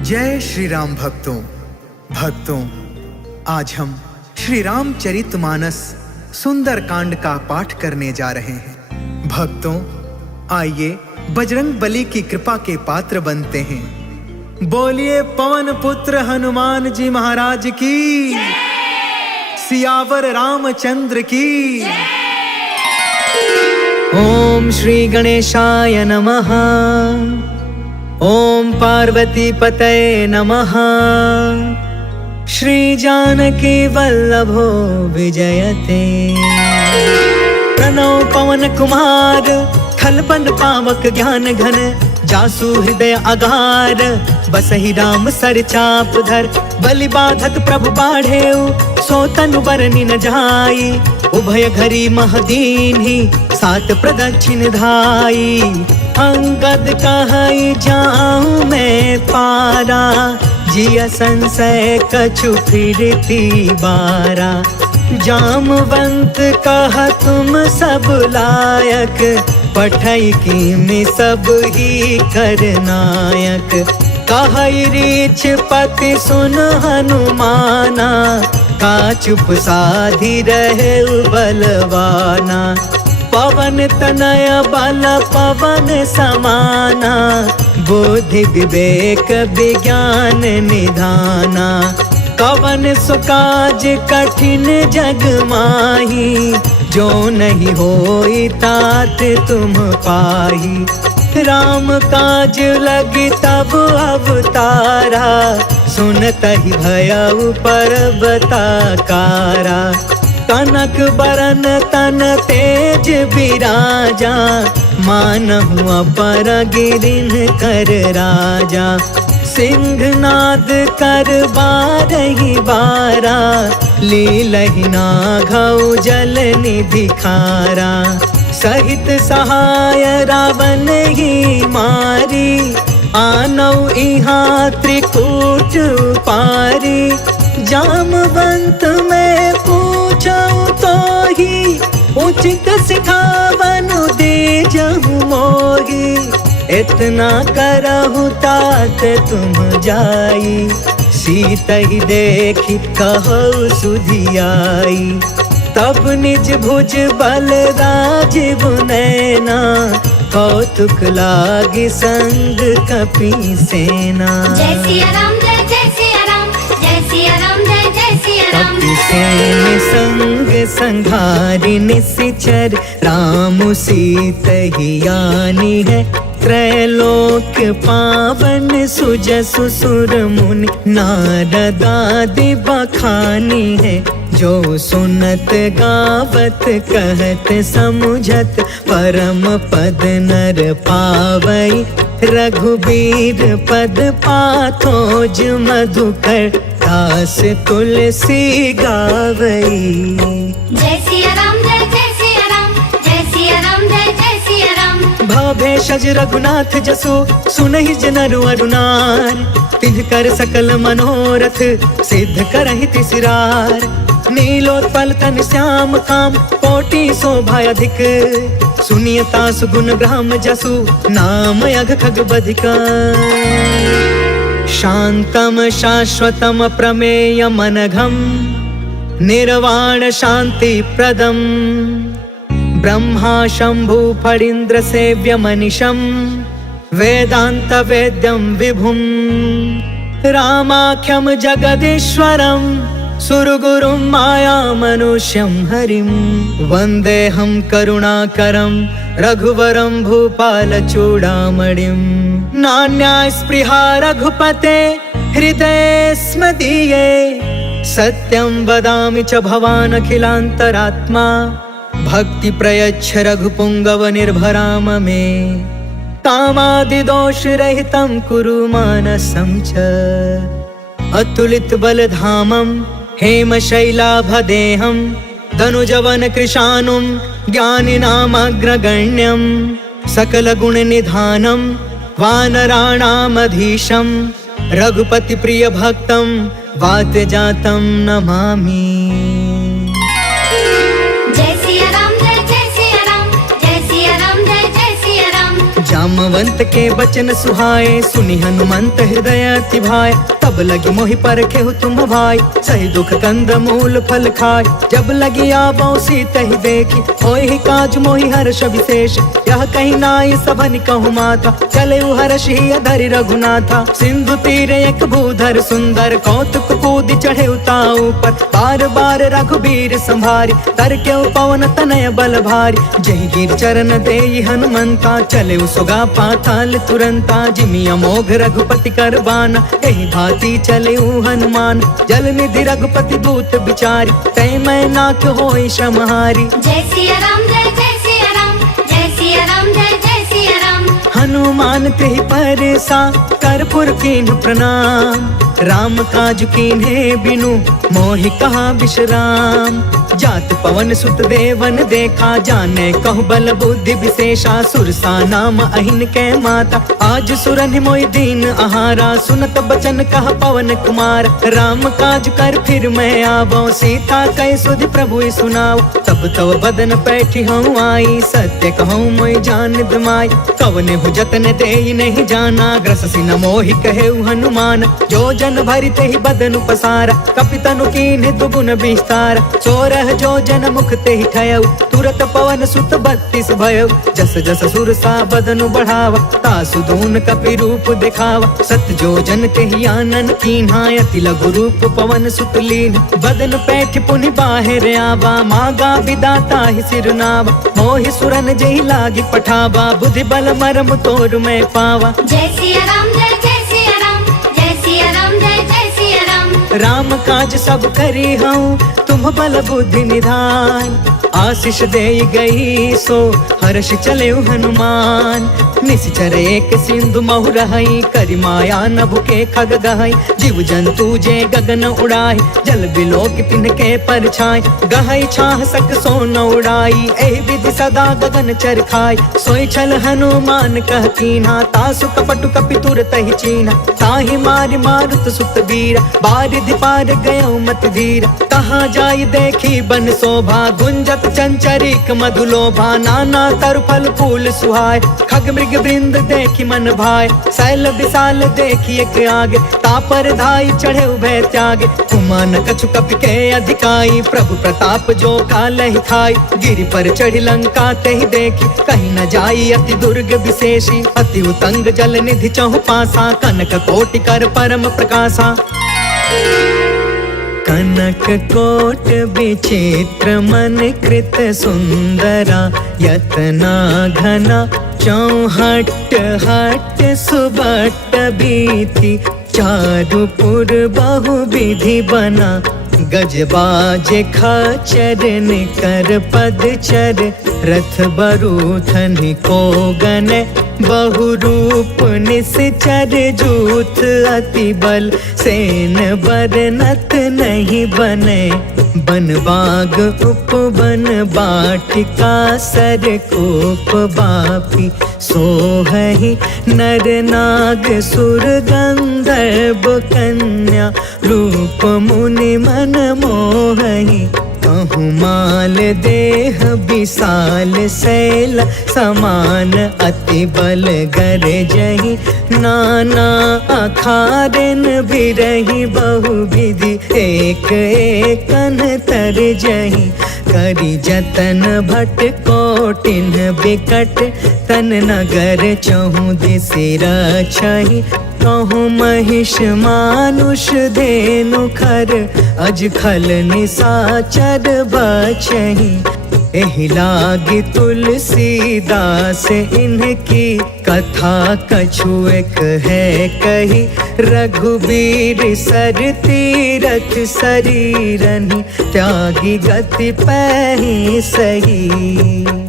जय श्री राम भक्तों, आज हम श्री रामचरितमानस सुंदर कांड का पाठ करने जा रहे हैं। भक्तों, आइए बजरंग बली की कृपा के पात्र बनते हैं। बोलिए पवन पुत्र हनुमान जी महाराज की, सियावर रामचंद्र की। ओम श्री गणेशाय नमः। ओम पार्वती पतये नमः। श्री जानकी वल्लभो विजयते। प्रणव पवन कुमार, खलपन पावक ज्ञान घन, जासु हृदय अगार, बसहि राम सर चाप धर। बलि बाधत प्रभु बाढ़ेउ, सो तनु बरनि न जाई। उभय घरी महदीन्हि, सात प्रदक्षिण धाई। अंगद कहई जाऊं मैं पारा, जिया संशय कछु फिरती बारा। जामवंत कहा तुम सब लायक, पठई की में सब ही करनायक। कहई रीछ पति सुन हनुमाना, का चुप साधी रहे बलवाना। पवन तनय बल पवन समाना, बुद्धि विवेक विज्ञान निधाना। कवन सुकाज कठिन जग माही, जो नहीं होई तात तुम पाही। राम काज लगी तब अवतारा, सुनतहि भयउ पर्वताकारा। कनक बरन तन तेज बिराजा, मानहु अपर गिरिन कर राजा। सिंहनाद कर बारहि बारा, लीलहि नाघउ जल निधि खारा। सहित सहाय रावण ही मारी, आनौ इहाँ त्रिकूट पारी। जामवंत में पूछऊ तो ही, उचित सिखावनु दीजहु मोही। इतना करहु तात तुम जाई, सीतहि देखि कहु सुधियाई। तब निज भुज बल राजीव नैना, कौतुक लागी संग कपि सेना। जय सिया राम, जय जय सिया राम, जय सिया राम, जय जय सिया राम। कपि सेन संग संघारि निशिचर, राम सीतहि आनी है। त्रैलोक पावन सुजसु सुर मुनि, नारद आदि बखानी है। जो सुनत गावत कहत समुझत, परम पद नर पावई। रघुबीर पद पाथोज मधुकर, दास तुलसी गावई। जय सिया राम, जय जय सिया राम, जय सिया राम, जय जय सिया राम। भव भेषज रघुनाथ जसु, सुनहि जनरु अरुनार। तिन्हकर सकल मनोरथ, सिद्ध करहि तिसरार। नीलोत्पल तन श्याम काम, कोटि शोभा अधिक। सुनियता सुगुण ब्रह्म जसु, नाम अघ खग बधिका। शांतम शाश्वतम प्रमेय मनघम, निर्वाण शांति प्रदम। ब्रह्मा शंभु फणीन्द्र सेव्य मनिषं, वेदांत वेद्यं विभुं। रामाख्यं जगदीश्वरं, सुरगुरुं माया मनुष्यं हरिं। वन्देऽहं करुणाकरं, रघुवरं भूपालचूडामणिं। नान्या स्पृहा रघुपते, हृदये स्म दीये। सत्यं वदामि च भवान् अखिलान्तरात्मा। भक्ति प्रयच्छ रघुपुंगव निर्भराम मे। कामादिदोष रहितं कुरु मानसं च। अतुलित बलधामं, हेम शैलाभदेहं। धनुजवन कृशानुं, ज्ञानिनामग्रगण्यं। सकल गुण निधानं, वानराणामधीशं। रघुपति प्रिय भक्तं, वातजातं नमामि। जय सिया राम, जय जय सिया राम, जय सिया राम, जय जय सिया राम। जामवंत के बचन सुहाए, सुनी हनुमंत हृदय अति भाए। तब लगी मोहि परखे तुम भाई, सही दुख कंद मूल फल खाए। जब लगी आवो सीत ही देखी, होहि काज मोहि हर्ष विशेष। यह कहीं नाई सबन कहु माथा, चले हर्ष ही धरि रघुनाथा। सिंधु तीर एक भूधर सुंदर, कौतुक कूद चढ़े उताऊ पर। बार बार रघुबीर संभारी, तर के पवन तनय बल भारी। जही गिर चरण देई हनुमंता, चले सुगा पाताल तुरंता। जिमि अमोघ रघुपति कर बाना, एहि भांति चले हनुमान। जल निधि रघुपति दूत बिचारी, तै मैं नाथ होई समहारी। जय सिया राम जय जय सिया राम, जय सिया राम जय जय सिया राम। हनुमान तेहि परसा, कर्पूर कीन्ह प्रणाम। राम काज कीन्हे बिनु, मोहि कहा विश्राम। जात पवन सुत देवन देखा, जाने कहु बल बुद्धि विशेषा। सुरसा नाम अहिन के माता, आज सुरन मोहि दीन आहारा। सुनत बचन कह पवन कुमार, राम काज कर फिर मैं आवो। सीता कह सुधि प्रभु सुनाओ, तब तब बदन पैठी हूँ आई। सत्य कहूँ मोहि जान दमाई, कवने हु जतन देई नहीं जाना। ग्रस सिन मोहि कहे हनुमान, जो जन भरि तेहि बदनु पसारा। कपितनु कीन्ह दुगुन विस्तार, सोरह जो जन मुख तेहि ठयउ। तुरत पवन सुत 32 भयउ, जस जस सुरसा बदनु बढ़ावा। तासु दून कपि रूप दिखावा, सत जो जन तेहि आनन कीन्हा। अति लघु रूप पवन सुत लीन, बदन पैठ पुनि बाहिर आवा। मागा विदाता ही सिरनावा, मोहि सुरन जहि लागी पठावा। बुद्धि बल मरम तोर मैं पावा। जय सिया राम जय जय सिया राम, जय सिया राम जय जय सिया राम। राम काज सब करी हूँ, तुम बल बुद्धि निधान। आशीष दे गई सो, हर्ष चले हनुमान। निश्चर एक सिंधु महु रहई, करि माया नभ के खग गहई। जीव जंतु जे गगन उड़ाई, जल बिलोक तिनके परछाई। गहई छाह सक सो न उड़ाई, एहि विधि सदा गगन चर खाई। सोई छल हनुमान कह कीन्हा, तासु कपटु कपि तुरत ही चीन्हा। ताहि मारि मारुत सुत बीरा, बारिधि पार गयो मत धीरा। कहाँ जाई देखी बन शोभा, गुंजत चंचरिक मधुलोभा। नाना तरु फल फूल सुहाय, खग मृग वृंद देखी मन भाय। शैल विशाल देखी एक आगे, तापर धाई चढ़े उभय त्यागे। कुमान कछु कपि के अधिकाई, प्रभु प्रताप जो कालहि थाई। गिरि पर चढ़ी लंका तेहि देखी, कहीं न जाई अति दुर्ग विशेषी। अति उतंग जल निधि चहु पासा, कनक कोटि कर परम प्रकाशा। कनक कोट विचित्र मन कृत सुंदरा। यतना घना चौहट हट सुबट बीथी। चारुपुर बहु विधि बना, गजबाज खचर निकर पदचर। रथ बरूथन को गन, बहु रूप निश्चर। जूथ अति बल, सेन बरनत नहीं बने। बन बाग उपवन बाटिका, सर कोप बापी। सोहहि नर नाग सुर गंधर्व कन्या। रूप मुनि मन मोहहि, कहु माल देह विशाल। शैल समान अति बल गरजहि, नाना अखारन बिरहि। बहु विधि एक एकन तरजहि, करि जतन भट कोटिन बिकट। तन नगर चहु दिसि रछहि, कहु महिष मानुष धेनु खर। अज खल निसाचर बचहि, एहि लागी तुलसीदास इनकी। कथा कछु एक है कही, रघुबीर सर तीरथ शरीरनि। त्यागी गति पैहि सही,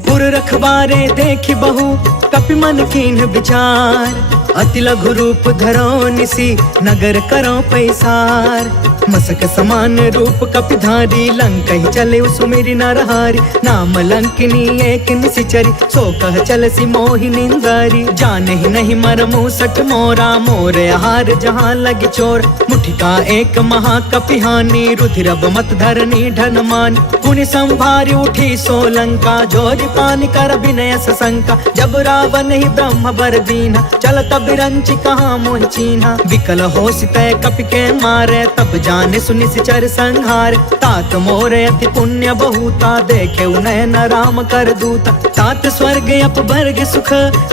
पुर रखवारे देखि बहु, कपि मन कीन्ह विचार। अति लघु रूप धरो निसी नगर करो पैसार। मसक समान रूप कपिधारी लंका ही चले सुमेरी नरहारी। नाम लंकिनी एक निशिचरी सो कह चल सी मोहि निंदारी। जाने ही नहीं मरमु सट मोरा मोर आहार जहाँ लगी चोर। मुठिका एक महाकपिहानी रुधिरब मत धरनी ढन मान। पुनि संभारी उठी सोलंका जोरी पानी कर विनय सशंका। जब रावण ही ब्रह्म बर दीना चल तब रंची कहाँ मोहि चीन्हा। विकल हो सितय कपि के मारे तब जाने सुनि सिचर संहार। तात मोर अति पुण्य बहुता देखे नयन राम कर दूता। तात स्वर्ग अपवर्ग सुख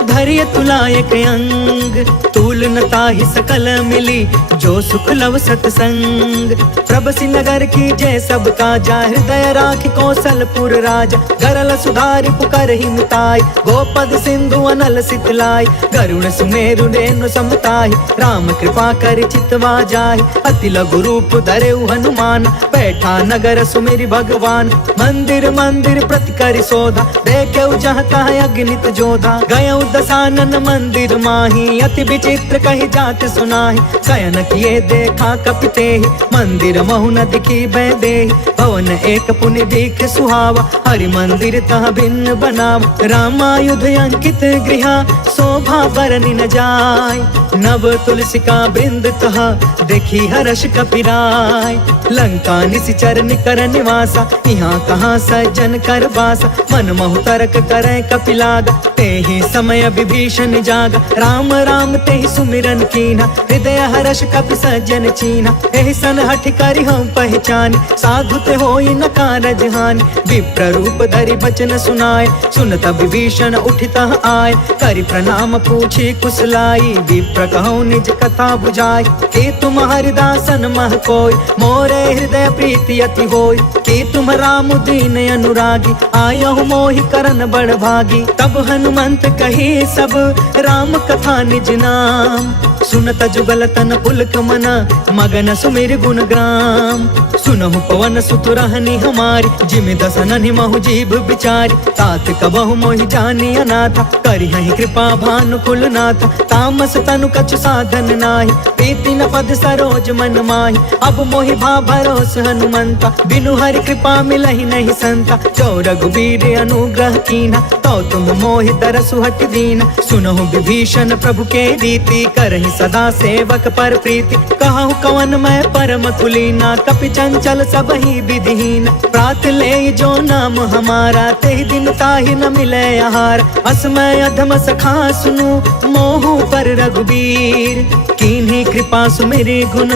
धरिय तुलायक अंग। तूल न ताहि सकल मिली जो सुख लव सतसंग। प्रभसी नगर की जय सब काजा हृदय राखि कौशलपुर राजा। गरल सुधारि पुकर ही मिताई गोपद सिंधु अनल सितलाई। गरुण सुमेरु रेणु समताहि राम कृपा कर चितवा जाहि। अति लघु रूप धरेउ हनुमान बैठा नगर सुमेरि भगवान। मंदिर मंदिर प्रति करि शोधा देखेउ जहाँ तहाँ अगणित जोधा। गयउ दसानन मंदिर माही अति विचित्र कही जात सुनाही। शयन किए देखा कपितेहि मंदिर महु न दिखी बैदेहि। भवन एक पुनि दिख सुहावा हरि मंदिर तह भिन्न बनावा। रामायुध अंकित गृह शोभा बरनि न जाय। नव तुलसिका बृंद तह देखी हर्ष कपिराय। लंका निशिचर निकर निवासा यहाँ कहाँ सज्जन कर बासा। मन महु तर्क करे कपिलागा तेहि समय विभीषण जागा। राम राम तेहि सुमिरन कीन्हा हृदय हर्ष कपि सज्जन चीन्हा। एहि सन हठ करि हम पहचान साधु ते होई न कारज हानि। विप्र रूप धरि बचन सुनाय सुनत विभीषण उठितः आय। करि प्रणाम पूछी कुशलाई विप्र कहूँ निज कथा बुझाय। कि तुम हरिदासन मह कोय मोरे हृदय प्रीति अति होय। कि तुम राम दीन अनुरागी आयहु मोहि करन बड़ भागी। तब हनुमंत कही सब राम कथा निज नाम। सुनत जुगल तन पुलक मना मगन सुमिर गुण ग्राम। सुनहु पवन सुत रहनी हमारी जिमि दसननि महु जीव बिचारी। तात कबहु मोहि जानी अनाथा करिहहि कृपा भानु कुलनाथा। तामस तनु कछु साधन नाही प्रीति न पद सरोज मन माही। अब मोहि भा भरोस हनुमंता बिनु हरि कृपा मिलहि नहीं संता। जो रघुबीर अनुग्रह कीन्हा तो तुम मोहि तरसु हट दीना। सुनहु विभीषण प्रभु के रीति करहि सदा सेवक पर प्रीति। कहूँ कवन मैं परम कुलीना कपि चंचल सब ही विधिहीन। प्रात ले जो नाम हमारा तेहि दिन ताहि न मिले आहार। असमय अधम सखा सुनु मोहु पर रघुबीर। कीन्ही कृपा सुमेरि गुण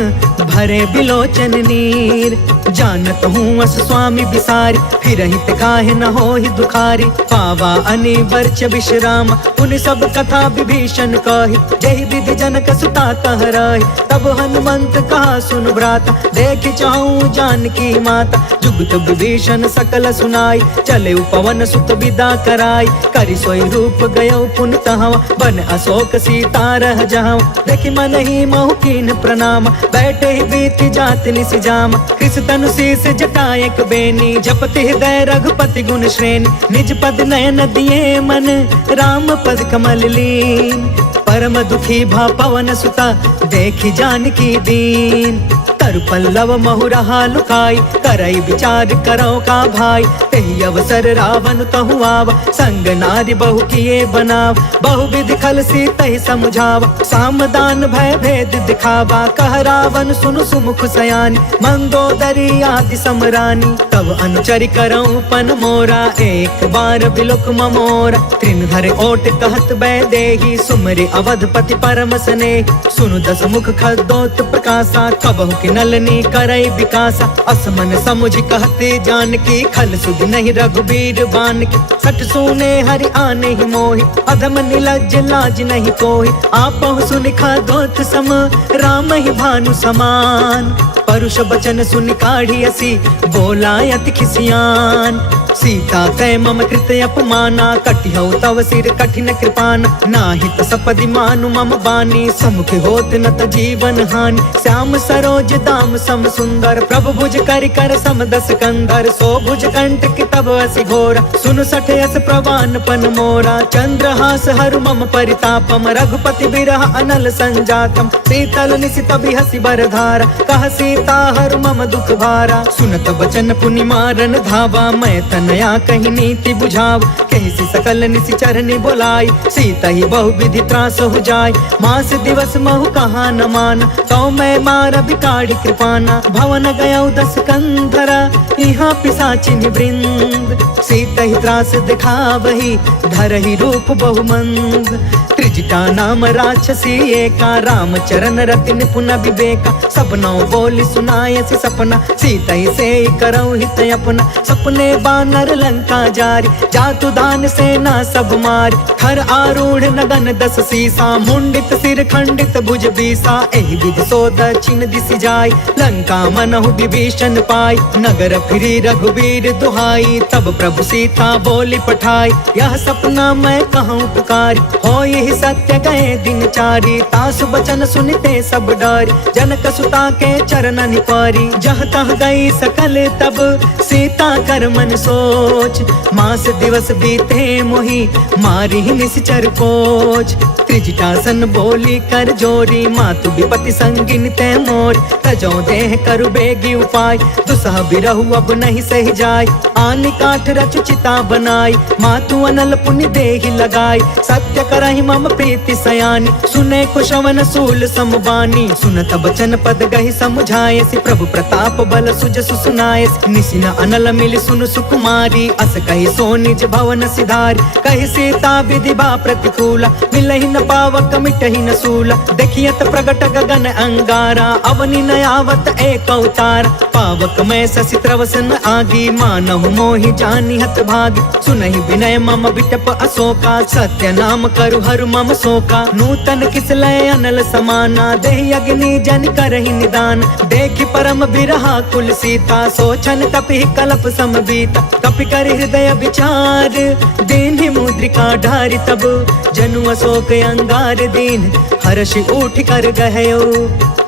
भरे बिलोचन नीर। जानत हूँ अस स्वामी बिसारी फिरहि ते काहे न होहि दुखारी। पावा अनि वर्ष विश्राम उन सब कथा विभीषण कही। जहि विधि जनक सुता कह रही तब हनुमंत कहा सुन भ्राता। देख चाहूं जानकी माता जुगत विभीषण सकल सुनाई। चले पवन सुत विदा कराई करि सोई रूप गयो पुनि तहवा। बन अशोक सीता रह जहाँ देखि मन ही महु कीन प्रणाम। बैठे ही बीती जात निसि जाम कृष तनु शीस जटायक बेनी। जपति हृदय रघुपति गुण श्रेणी निज पद नयन दिए मन राम पद कमल लीन। परम दुखी भा पवन सुता देखी जानकी दीन। तरु पल्लव महु रहा लुकाई करई विचार करो का भाई। तेहि अवसर रावण तहु आवा संग नारी बहु किए बनाव। बहु विधि खल सी तहि समझावा सामदान भय भेद दिखावा। कह रावण सुनु सुमुख सयानी मंदोदरी आदि समरानी। तब अनुचरि करऊं पन मोरा एक बार बिलोक ममोरा। त्रिन धरे ओट कहत बैदेही सुमरि अवधपति परम स्नेह। सुनु दस मुख खदोत प्रकाशा कबहु कि नलनी करई विकासा। असमन समुझ कहते जानकी खल सुध नहीं रघुबीर बान की। सठ सुने हरि आने ही मोहि अधम निलज्ज लाज नहीं कोहि। आपहु सुनि खदोत सम राम ही भानु समान। परुष बचन सुनि काढ़ी असी बोला अति खिसियान। सीता कै मम कृत अपमाना, कटिहौ तव सिर कठिन कृपान। नाहित सपदि मानु मम बानी, समुख होत न त जीवन हानि। श्याम सरोज दाम सम सुंदर, प्रभु भुज करि कर सम दस कंधर। सो भुज कंटक तब असि घोर, सुन सठ यस प्रवान पन मोरा। चंद्रहास हरु मम परितापम, रघुपति बिरह अनल संजातम। शीतल निशित बिहसि बर धारा, कह सीता हरु मम दुख भारा। सुनत बचन पुनि मारन धावा, मैं तनया कही नीति बुझाव। कहि सकल निशिचर नि बोलाई, सीता ही बहु विधि त्रास हो जाय। मास दिवस महु कहा न मान, तो मैं मार बिकाढ़ी कृपाना। भवन गयौ दस कंधरा, यहाँ पिशाचिन वृंद। सीता ही त्रास दिखावही, धरहि रूप बहुमंद। त्रिजटा नाम राक्षसी एका, राम चरण रति निपुण विवेका। सपनौ बोली सुनायसि सपना, सीता ही से करौ हित अपना। सपने बानर लंका जारी, जातु दान सेना सब मारी। थर आरूढ़ नगन दस सीसा, मुंडित सिर खंडित भुज बीसा। एहि विधि सो दक्षिण दिशि जाय, लंका मनहु विभीषण पाई। नगर फिरी रघुबीर दुहाई, तब प्रभु सीता बोली पठाई। यह सपना मैं कहूँ पुकारी, हो यही सत्य गए दिन चारी। तासु बचन सुनते सब डरी, जनक सुता के चरण निपारी। जह तह गई सकल तब सीता कर मन सोच, मास दिवस बीते मोहि मारी निश्चर कोच। त्रिजटासन बोली कर जोरी, मातु विपति संगिन ते मोर। तजो देह करु बेगी उपाय, दुसह बिरहु अब नहीं सह जाय। आनि काठ रचु चिता बनाई, मातु अनल पुनि देहि लगाई। सत्य करहि मम प्रीति सयानी, सुने कुशवन सूल समबानी। सुनत बचन पद गहि समुझायसि, प्रभु प्रताप बल सुजसु सुनायसि। निसिन अनल मिलि सुनु सुकुमारी, अस कहि सो निज भवन सिधारी। कहि सीता विधि बा प्रतिकूला, मिलहि न पावक मिटहि न सूला। देखियत प्रगट गगन अंगारा, अवनि न आवत एक अवतार। पावक मैं शशि त्रवसन आगी, मानहु मोहि जानि हत भागी। सुनहि विनय मम बिटप अशोका, सत्य नाम करु हरु मम शोका। नूतन किसलय अनल समाना, देहि अग्नि जन करहि निदान। देखि परम बिरहा कुल सीता, सोचन कपि कलप सम बीता। कपि कर हृदय विचार, दीन्हि मुद्रिका ढारि तब। जनु अशोक अंगार दीन, हर्षि उठ कर गहयो।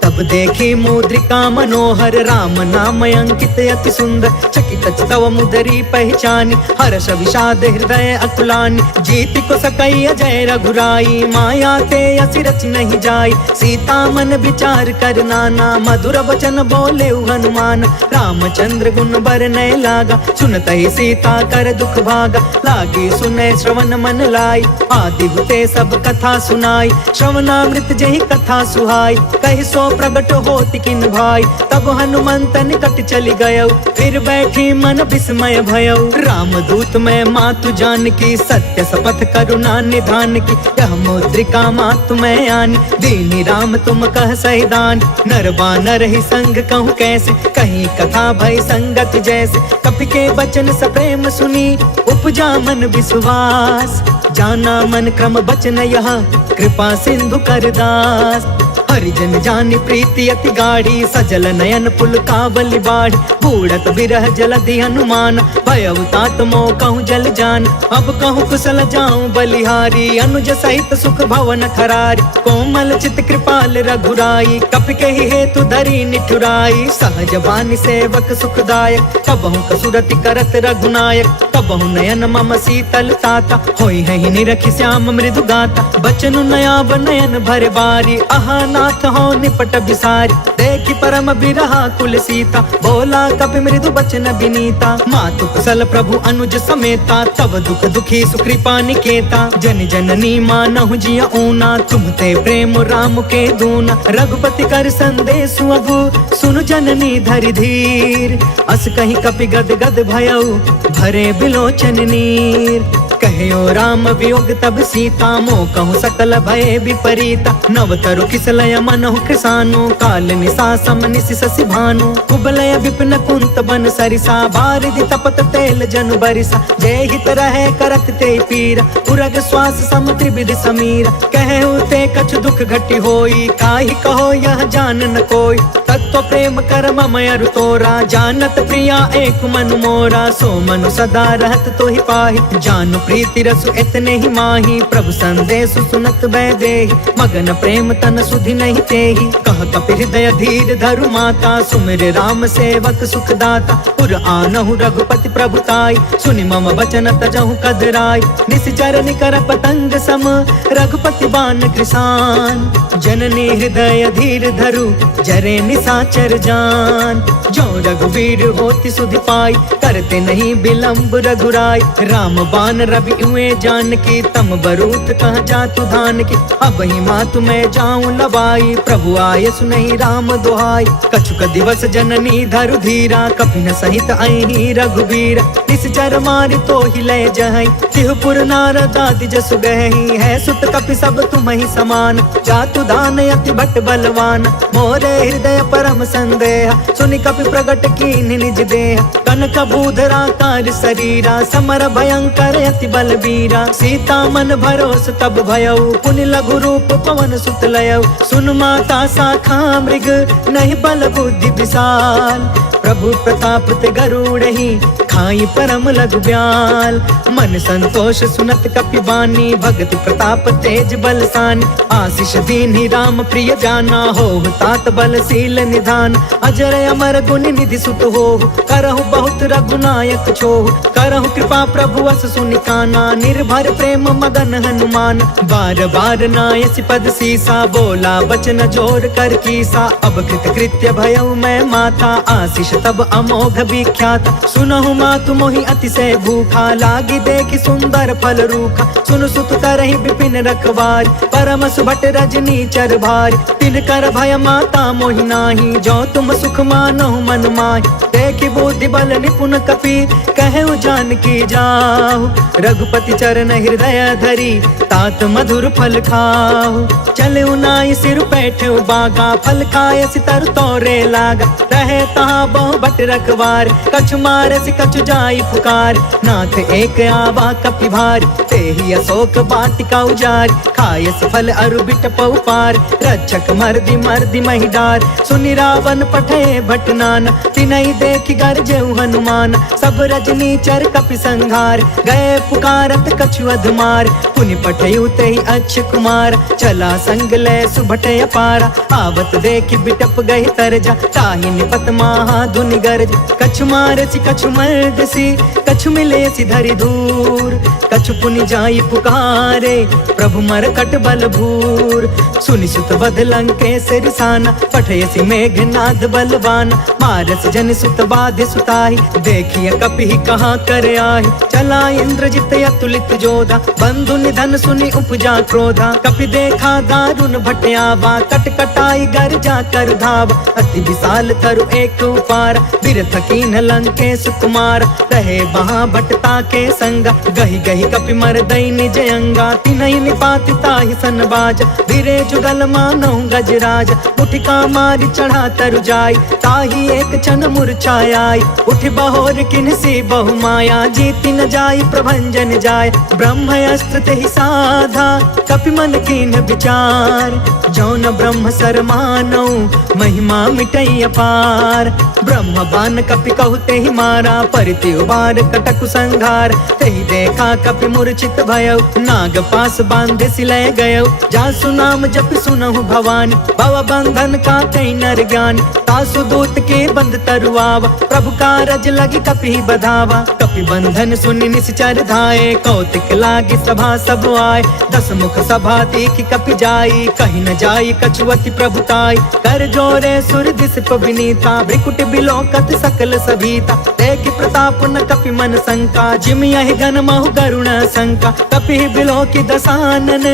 तब देखी मुद्रिका मनोहर, राम नाम अंकित अति सुंदर। चकित तव मुदरी पहचानी, हर्ष विषाद हृदय अकुलानी। जीति को सकई अजय रघुराई, माया ते असि रच नहीं जाई। सीता मन विचार कर नाना, मधुर वचन बोले हनुमान। रामचंद्र गुण बरनय लागा, सुनत ही सीता कर दुख भागा। लागी सुने श्रवण मन लाई, आदि हुते सब कथा सुनाई। श्रवणामृत जही कथा सुहाई, कहि सो प्रगट होति किन भाई। तब हनुमंत निकट चली गयो, फिर बैठी मन विस्मय भयो। राम दूत मैं मातु जान की, सत्य शपथ करुणा निधान की। यह मुद्रिका मातु मैं आनी, दीनी राम तुम कह सहिदान। नर बानर ही संग कहूँ कैसे, कहीं कथा भई संगत जैसे। कपि के बचन सप्रेम सुनी, उपजा मन विश्वास। जाना मन क्रम बचन यह, कृपा सिंधु कर दास। हरिजन जानि प्रीति अति गाढ़ी, सजल नयन पुल कावली बाढ़। बूढ़त बिरह जलधि हनुमान, भयउ तात मोह कहूँ जल जान। अब कहूँ कुशल जाऊं बलिहारी, अनुज सहित सुख भवन खरारी। कोमल चित कृपाल रघुराई, कपि कहि हेतु धरी निठुराई। सहज बानी सेवक सुखदायक, कबहु कसुरति करत रघुनायक। कबहु नयन मम शीतल ताता, होई है निरखि श्याम मृदु गाता। बचनु नयाब नयन भर बारी, आहा नाथ हो निपट बिसारी। देखि परम बिरहा कुल सीता, बोला कपि मृदु बचन विनीता। मातु कुशल प्रभु अनुज समेता, तब दुख दुखी सुकृपा निकेता। जन जननी मानहु जिय ऊना, तुम ते प्रेम राम के दूना। रघुपति कर संदेश अगु, सुनु जननी धरि धीर। अस कहीं कपि गद गद भयउ, भरे बिलोचन नीर। कहो राम वियोग तब सीता, मोह कहूँ सकल भय विपरीता। नव तरु किसलय मनहु कृसानु, काल निसा सम निसि शशि भानु कुबलय विपिन कुंत बन सरिसा बारिधि तपत तेल जनु बरिसा जय हित रहे करत ते पीरा उरग श्वास सम त्रिविध समीरा कहु ते कछु दुख घटी होई काहि कहो यह जान न कोई तत्व प्रेम कर मम अरु तोरा जानत प्रिया एक मनु मोरा सो मनु सदा रहत तो ही पाहि जानु प्रीति रसु इतने ही माही प्रभु संदेश सुनत बै देहि मगन प्रेम तन सुधि नहीं तेहि कह कपि हृदय धीर धरु माता सुमिर राम सेवक सुख दाता पुर आनहु रघुपति प्रभुताई सुनि मम वचन तजहु कदराई निश्चर निकर पतंग सम रघुपति बान कृसान जननी हृदय धीर धरु जरे निसाचर जान जो रघुवीर होति सुधि पाई करते नहीं विलंब रघुराई राम बान रवि हुए जान की तम बरूत कह जातु धान की अब ही मातु मैं जाऊं लवाई प्रभु आय सुनहि राम दुहाई कछुक दिवस जननी धरु धीरा कपिन सहित आई रघुवीर निश्चर मारि तो ही लय जहई तिहुपुर नारद आदि जसु गहई है सुत कपि सब तुम ही समान जातु दान अति भट बलवान मोरे हृदय परम संदेह सुनि कपि प्रगट कीन निज देह कनक भूधरा कार शरीरा समर भयंकर अति बलबीरा सीता मन भरोस तब भयउ पुनि लघु रूप पवन सुत लयउ सुन माता शाखा मृग नहीं बल बुद्धि विशाल प्रभु प्रताप ते गरुड़हि खाई परम लघु ब्याल मन संतोष सुनत कपि बानी भगति प्रताप तेज बलसानी आशीष दीन्हि राम प्रिय जाना हो तात बलशील निधान अजर अमर गुण निधि सुत हो करहु बहुत रघुनायक छोह करहु कृपा प्रभु अस सुनि काना निर्भर प्रेम मगन हनुमान बार बार नायसि पद सीसा बोला बचन जोर कर कीसा अब कृत कृत्य भयउ मैं माता आशीष तब अमोघ विख्यात सुनहु मातु मोहि अतिशय भूखा लागी देखि सुंदर फल रूखा सुन सुत करहि विपिन रखवार परम सुभट रजनी चर भार तिन कर भय माता मोहि नाही जो तुम सुख मानहु मन माहि देखि बुद्धि बल निपुण कपि कहु जान की जाहु रघुपति चरण हृदय धरी तात मधुर फल खाहु चले नाई सिर बैठे बागा फल खाए सितर तोरे लागा रहे तहाँ बहु बट रखवार कछु मारे सि कछु जाई पुकार नाथ एक आवा कपि भार ते ही अशोक बाटिका उजार खाए सि फल अरु बिट पार रक्षक मर्दी मर्दी मही डार सुनि रावण पठे भटनान तिनहि देखि गरजेउ हनुमान सब रजनी चर कपि संघार गए पुकारत कछु अधमार पुनि पठयु तेहि अच्छ कुमार चला संग ले सुभट अपारा आवत देखि बिटप गहि तरजा ताहि निपत महा धुनि गरज कछु मारसि कछु मर्दसि कछु मिलेसि धरि दूर कछु पुनि जाई पुकारे प्रभु मरकट बल भूर सुनि सुत बध लंकेश रिसाना पठयसि मेघनाद बलवान मारस जन सुत बाध सुताहि देखिय कपि कहाँ कर आहि चला इंद्रजित अतुलित जोधा बंधु निधन सुनि उपजा क्रोधा कपि देखा दारुण भटयावा कट कटाई गर जा कर धाव अति विशाल तरु एक उपार बिरथ कीन लंकेश कुमार रहे वहाँ भटता के संगा गही गही कपि मर दई निज अंगा तिनहि निपाति ताहि सन बाज बिरे जुगल मानौ गजराज उठिका मारि चढ़ा तरु जाय ताहि एक क्षण मूर्छाय उठ बहोर किन्सी बहु माया जीति न जाय प्रभंजन जाय ब्रह्म अस्त्र तेहि साधा कपि मन कीन विचार जौन ब्रह्म सर मानौ महिमा मिटई अपार ब्रह्म बान कपि कहु तेहि मारा परिति उबार कटकु संघार तेहि देखा कपि मूर्छित भयउ नाग पास बांधे सिलय गयउ जासु नाम जप सुनहु भवानी भव बंधन का कई नर ज्ञान तासु दूत के बंध तरुआवा प्रभु कारज लगी कपि बधावा कपि बंधन सुनि निश्चर धाये कौतिक लागी सभा सब आए दस मुख सभा देखि कपि जाई कहीं न जाई कछुअति प्रभुताई कर जोरे सुर दिस विनीता भ्रिकुट बिलोकत सकल सभीता देखि प्रताप न कपि मन शंका जिम यहि गन महु गरुण शंका कपि बिलोकि दसानन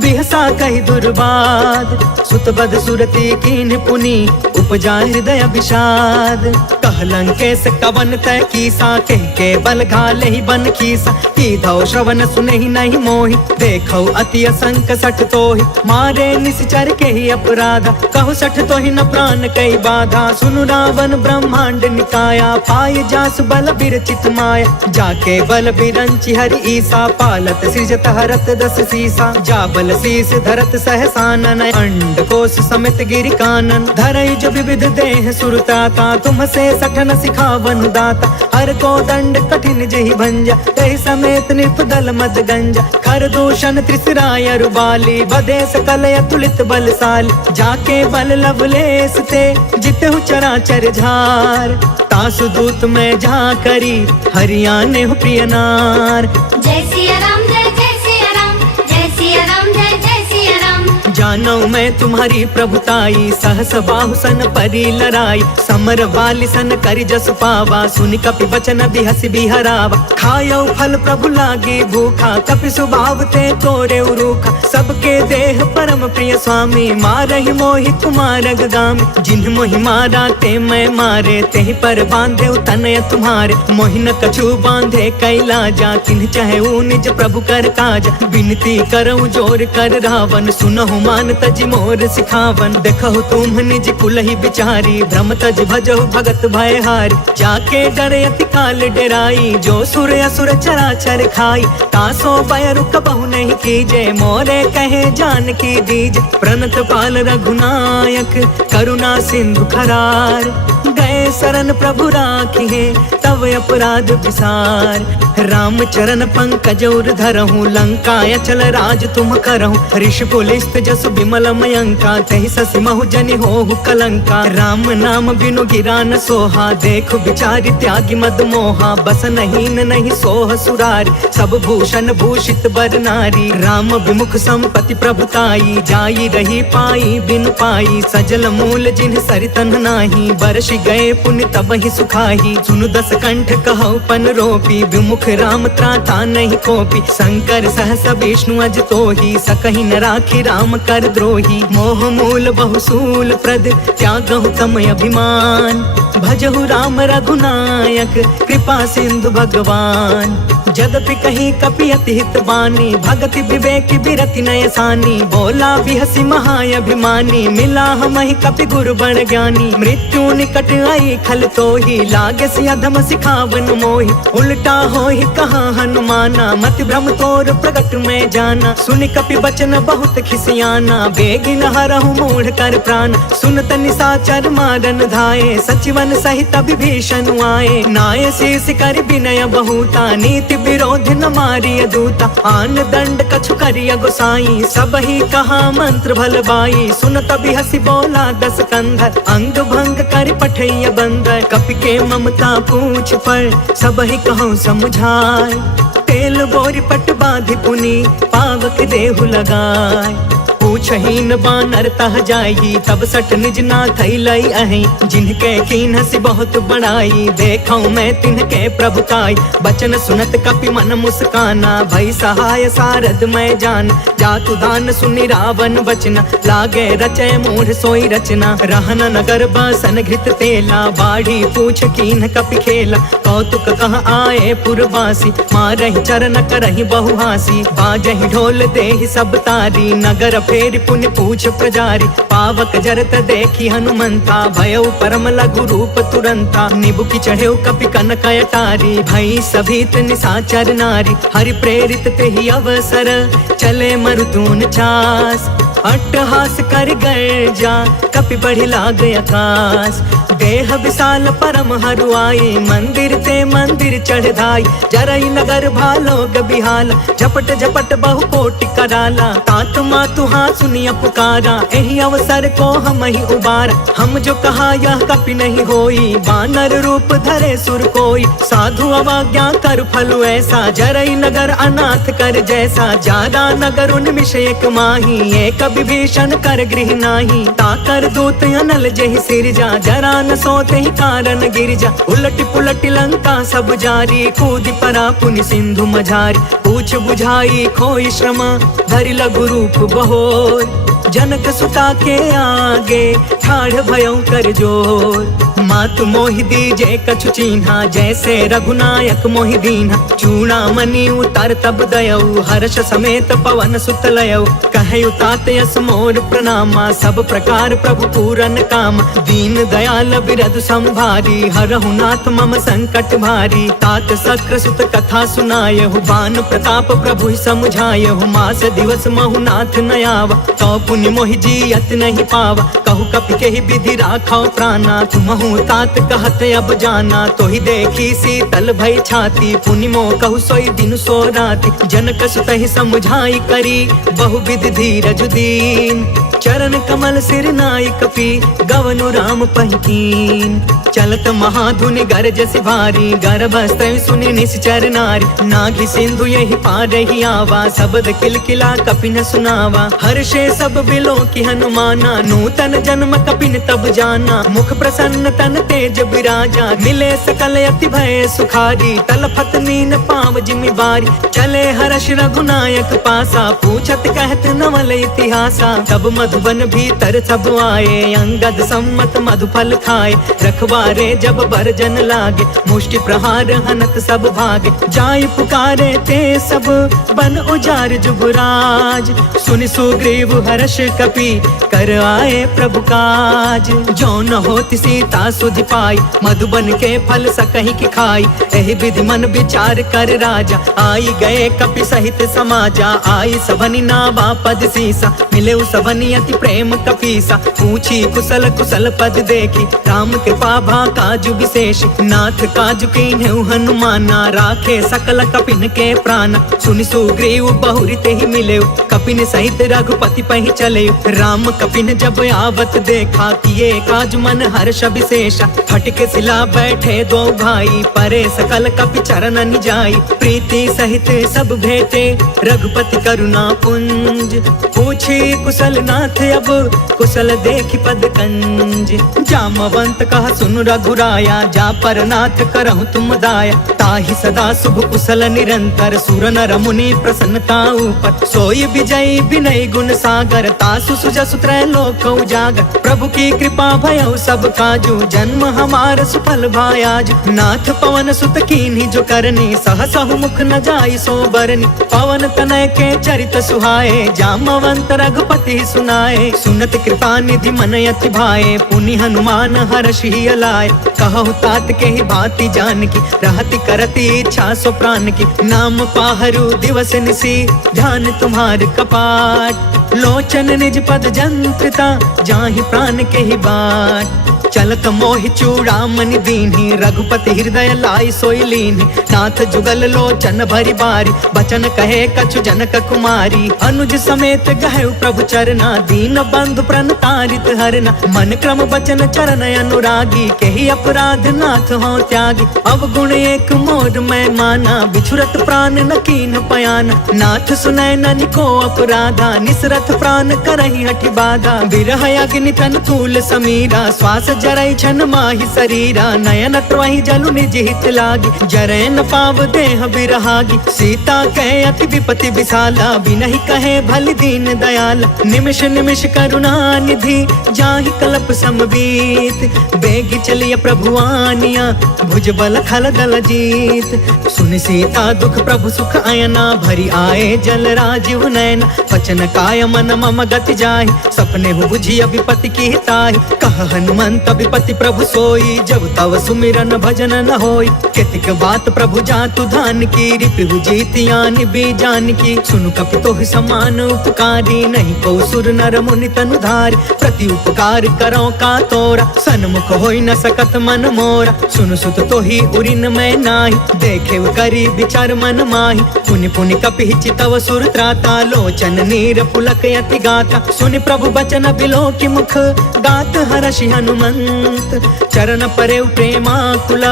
बिहसा कहि दुर्बाद सुत बद सुरति कीन पुनि उपजा हृदय विषाद कह कह लंकेश कवन तय कीसा, के बल घाले ही बन खीसा। की धौ श्रवण सुने ही नहीं मोहि, देखो अति असंक सठ तोहि। मारे निश्चर के ही अपराधा, कहु सठ तो ही न प्राण कई बाधा। सुनु रावण ब्रह्मांड निकाया, पाय जासु बल बिरचित माया। जाके बल बिरंचि हरि ईसा, पालत सृजत हरत दस सीसा। जा बल शीस धरत सहसानन, अंड कोश समेत गिरि कानन। धरई जो विविध देह सुरताता, तुम से सठन सिखावन दाता। हर को दंड कठिन जहि भंजा, तहि समेत निपदल मद गंजा। खर दूषण त्रिसराय रुबाली, बदे सकल अतुलित बलशाली। जाके बल लवलेस ते, जितहु चराचर झार। तासु दूत में जा करी, हरियाणे हो प्रिय नार। जय सिया राम जय जय सिया राम, जय सिया राम जय जय सिया राम। जानो मैं तुम्हारी प्रभुताई, सहस बाहु सन परी लराई। समर वाली सन करि जस पावा, सुनि कपि बचन बिहसि बिहरावा। खायो फल प्रभु लागी भूखा, कपि स्वभाव ते तोरे उरूखा। सबके देह परम प्रिय स्वामी, मारहि मोहि कुमार गामी। जिन्ह मोहि मारा ते मैं मारे, तेहि पर बांधे तनय तुम्हारे। मोहि न कछु बांधे कैलाजा, किन्ह चाहे निज प्रभु कर काजा। विनती करऊं जोर कर रावण, सुनहु मान तज मोर सिखावन। देखहु तुम निज कुलहि बिचारी, भ्रम तज भजहु भगत भयहारी। जाके डरे अति काल डेराई, जो सुर असुर चराचर खाई। तासो भय रुक बहु नहीं कीजे, मोरे कहे जान की दीज। प्रणत पाल रघुनायक, करुणा सिंधु खरार। गए शरण प्रभु राखिए, तब अपराध विसार। राम चरण पंकज उर धरहूँ, लंका अचल राज तुम करहूँ। ऋषि पुलिस्त जसु विमल मयंका, तहि ससि महु जनि होहु कलंका। राम नाम बिनु गिरा न सोहा, देखु बिचारी त्यागी मद मोहा। बस नहीं सोह सुरारी, सब भूषण भूषित बर नारी। राम विमुख संपत्ति प्रभुताई, जाई रही पाई बिनु पाई। सजल मूल जिन्ह सरितन नाही, बरसि गए पुण्य तब ही सुखाही। सुनु दस कंठ कहु पन रोपी, विमुख राम त्राता नहीं कोपी। शंकर सहस विष्णु अज तोहि, सकहि न राखी राम कर द्रोही। मोह मूल बहुसूल प्रद, त्यागहु तम अभिमान। भजहु राम रघुनायक, कृपा सिंधु भगवान। जदपि कहीं कपि अति हित बानी, भगति विवेक बिरति नय सानी। बोला बिहसि महाअभिमानी, मिला हमहि कपि गुरु बड़ ज्ञानी। मृत्यु निकट आई खल तोहि, लागे सि अधम सिखावन मोहि। उल्टा होहि कहाँ हनुमाना, मति भ्रम तोर प्रगट में जाना। सुनि कपि बचन बहुत खिसियाना, बेगिन हरहु मूढ़ कर प्राण। सुनत निशाचर मारन धाये, सचिवन सहित विभीषण आए। नाय शीस कर विनय बहुता, नीति विरोध न मारिय दूता। आन दंड कछु करिय गोसाई, सब ही कहा मंत्र भल बाई। सुनत बिहसि बोला दस कंधर, अंग भंग कर पठैय बंदर। कपि के ममता पूछ पर, सब ही कहूँ समझाय। तेल बोरि पट बांधि पुनि, पावक देहु लगाय। पूछहीन बानर तह जाई, तब सठ निज नाथ लई अहि। जिनके कीन्हसि बहुत बड़ाई, देखौ मैं तिनके प्रभुताई। बचन सुनत कपि मन मुस्काना, भई सहाय सारद मैं जान। जातु दान सुनि रावण बचना, लागे रचय मूढ़ सोई रचना। रहन नगर बासन घृत तेला, बाढ़ी पूछ कीन्ह कपि खेला। कौतुक कह आए पुरवासी, मारहि चरण करहि बहु हासी। बाजहि ढोल देहि सब तारी, नगर फेरि पुण्य पूछ प्रजारी। पावक जरत देखी हनुमंता, भयउ परम लघु रूप तुरंता। निबुकि चढ़ेउ कपि कनक अटारी, भई सभीत निशाचर नारी। हरि प्रेरित तेहि अवसर, चले मरुतून छास। अट्टहास कर गर्जा, कपि बढ़ि लाग आकाश। देह विशाल परम हरुआई, मंदिर ते मंदिर चढ़ धाई। जरई नगर भालोग बिहाला, झपट झपट बहु कोटि कराला। तात मातु हाँ सुनिया पुकारा, एहि अवसर को हम ही उबारा। हम जो कहा यह कपि नहीं होई, बानर रूप धरे सुर कोई। साधु अवज्ञा कर फलु ऐसा, जरई नगर अनाथ कर जैसा। जादा नगर उन्मिष एक माही, एक विभीषण कर गृह नाही। ताकर दूत अनल जहि सिरजा, जरा न सोते ही कारण गिरजा। उलटी पुलटी लंका सब जारी, कूदि परा पुनि सिंधु मझारी। पूछ बुझाई खोई श्रम, धरि लघु रूप बहोर। जनक सुता के आगे ठाढ़ भयं कर जोर। मातु मोहि दीजे कछु चिन्हा, जैसे रघुनायक मोहि दीन्हा। चूड़ामणि उतार तब दयऊ, हर्ष समेत पवन सुत लयऊ। कहयु तात यस मोर प्रणामा, सब प्रकार प्रभु पूरन काम। दीन दयाल बिरधु संभारी, हरहु नाथ मम संकट भारी। तात सक्र सुत कथा सुनायहु, बान प्रताप प्रभु ही समुझायहु। मास दिवस महु नाथ न आवा, तो पुनि मोहि जियत नहीं पावा। कहु कपि केहि विधि राखौ प्राणा, तुमहु तात कहत अब जाना। तो ही देखी शीतल भई छाती, पुनि मोह कहु सोई दिन सो राति। जनक सुत ही समुझाई करी, बहु विधि धीरज दीन। चरण कमल सिर नाई कपि, गवनु राम पहिकीन। चलत महाधुनि गरजसि भारी, गर्भस्त्र सुनि निश्चर नारी। नाघि सिंधु यही पार ही आवा, शब्द किलकिला कपिन सुनावा। हर्षे सब बिलो की हनुमाना, नूतन जन्म कपिन तब जाना। मुख प्रसन्न तन तेज बिराजा, मिले सकल अति भय सुखारी। तलफत नीन पाव जिमि बारी, चले हर्ष रघुनायक पासा। पूछत कहत नवल इतिहासा, तब मधुबन भीतर सब आए। अंगद सम्मत मधुफल खाए, रखवारे जब बरजन लागे। मुष्टि प्रहार हनत सब भागे, जाय पुकारे ते सब बन उजार जुगराज। सुनि सुग्रीव हर्ष कपि, कर आए प्रभु काज। जो न होति सीता सुधि पाई, मधुबन के फल सकहि की खाई। एहि विधि मन विचार कर राजा, आई गए कपि सहित समाजा। आई सबनि नावा पद सीसा, मिले सबनि अति प्रेम कपीसा। पूछी कुशल कुशल पद देखी, राम के पाभा काजु विशेष। नाथ काजु कीन्हु हनुमाना, राखे सकल कपिन के प्राण। सुनि सुग्रीव बहुरी ते ही मिले, कपिन सहित रघुपति पहि चले। राम कपिन जब आवत देखा, किए काज मन हर्ष विशेषा। फटके सिला बैठे दो भाई, परे सकल कपि चरण जाई। प्रीति सहित सब भेटे, रघुपति करुणा पुंज। पूछी कुशल नाथ अब, कुशल देखि पद कंज। जामवंत कहा सुन रघुराया, जा पर नाथ करहु तुम दाया। ताहि सदा शुभ कुशल निरंतर, सुर नर मुनि प्रसन्नता ऊपर। सोई विजयी विनय गुण सागर, तासु सुजसु त्रैलोक उजागर। प्रभु की कृपा भयउ सब काजू, जन्म हमार सुफल भायाज। नाथ पवन सुत कीन्ही जो करनी, सहसहु मुख न जाई सो बरनी। पवन तनय के चरित सुहाए, जामवंत रघुपति सुनाए। सुनत कृपा निधि मन अति भाए, पुनि हनुमान हर्षि अलाए। कहु तात के ही भांति जानकी, रहति करति इच्छा सो प्राण की। नाम पाहरु दिवस निसी, ध्यान तुम्हार कपाट। लोचन निज पद जंत्रिता, जाहि प्राण के ही बाट। चलत मोहि चूड़ामणि दीन्ही, रघुपति हृदय लाई सोई लीन्ही। नाथ जुगल लोचन भरी बारी, बचन कहे कछु जनक कुमारी। अनुज समेत गहु प्रभु चरना, दीन बंधु प्रणतारित हरना। मन क्रम बचन चरण अनुरागी, केहि अपराध नाथ हो त्यागी। अवगुण एक मोर मैं माना, बिछुरत प्राण न कीन पयाना। नाथ सुनय ननि को अपराधा, निसरथ प्राण करहि हठि बाधा। बिरह अग्नि तन तूल समीरा, श्वास जरई छन माहि शरीरा। नयन त्वहि जलु निज हित लागी, जरै न पाव देह बिरहागी। सीता कहे अति विपति विशाला, बिनहि कहे भलि दीन दयाला। निमिष निमिष करुणा निधि, जाहि कल्प समबीत। बेगी चलिय प्रभु आनिया, भुज बल खल दल जीत। सुनि सीता दुख प्रभु सुख अयना, भरी आए जल राजीव नयन। वचन काय मन मम गति जाहि, सपने हु बुझिय विपति की ताहि। कह हनुमंत विपति प्रभु सोई, जब तव सुमिरन भजन न होई। केतिक बात प्रभु जातु धान की, रिपु जीतियानि बीजान की। सुनु कपि तोहि समान उपकारी, नहीं को सुर नर मुनि तनु धारी। प्रति उपकार करो का तोरा, सन्मुख होई न सकत मन मोरा। सुनु सुत तोहि उरिन मैं नाही, देखे करी विचार मन माही। पुनि पुनि कपि चितव सुर त्राता, लोचन नीर पुलक यति गाता। सुनि प्रभु बचन बिलो की मुख, गात हर्षि हनुमंत संत। चरण परे प्रेमाकुल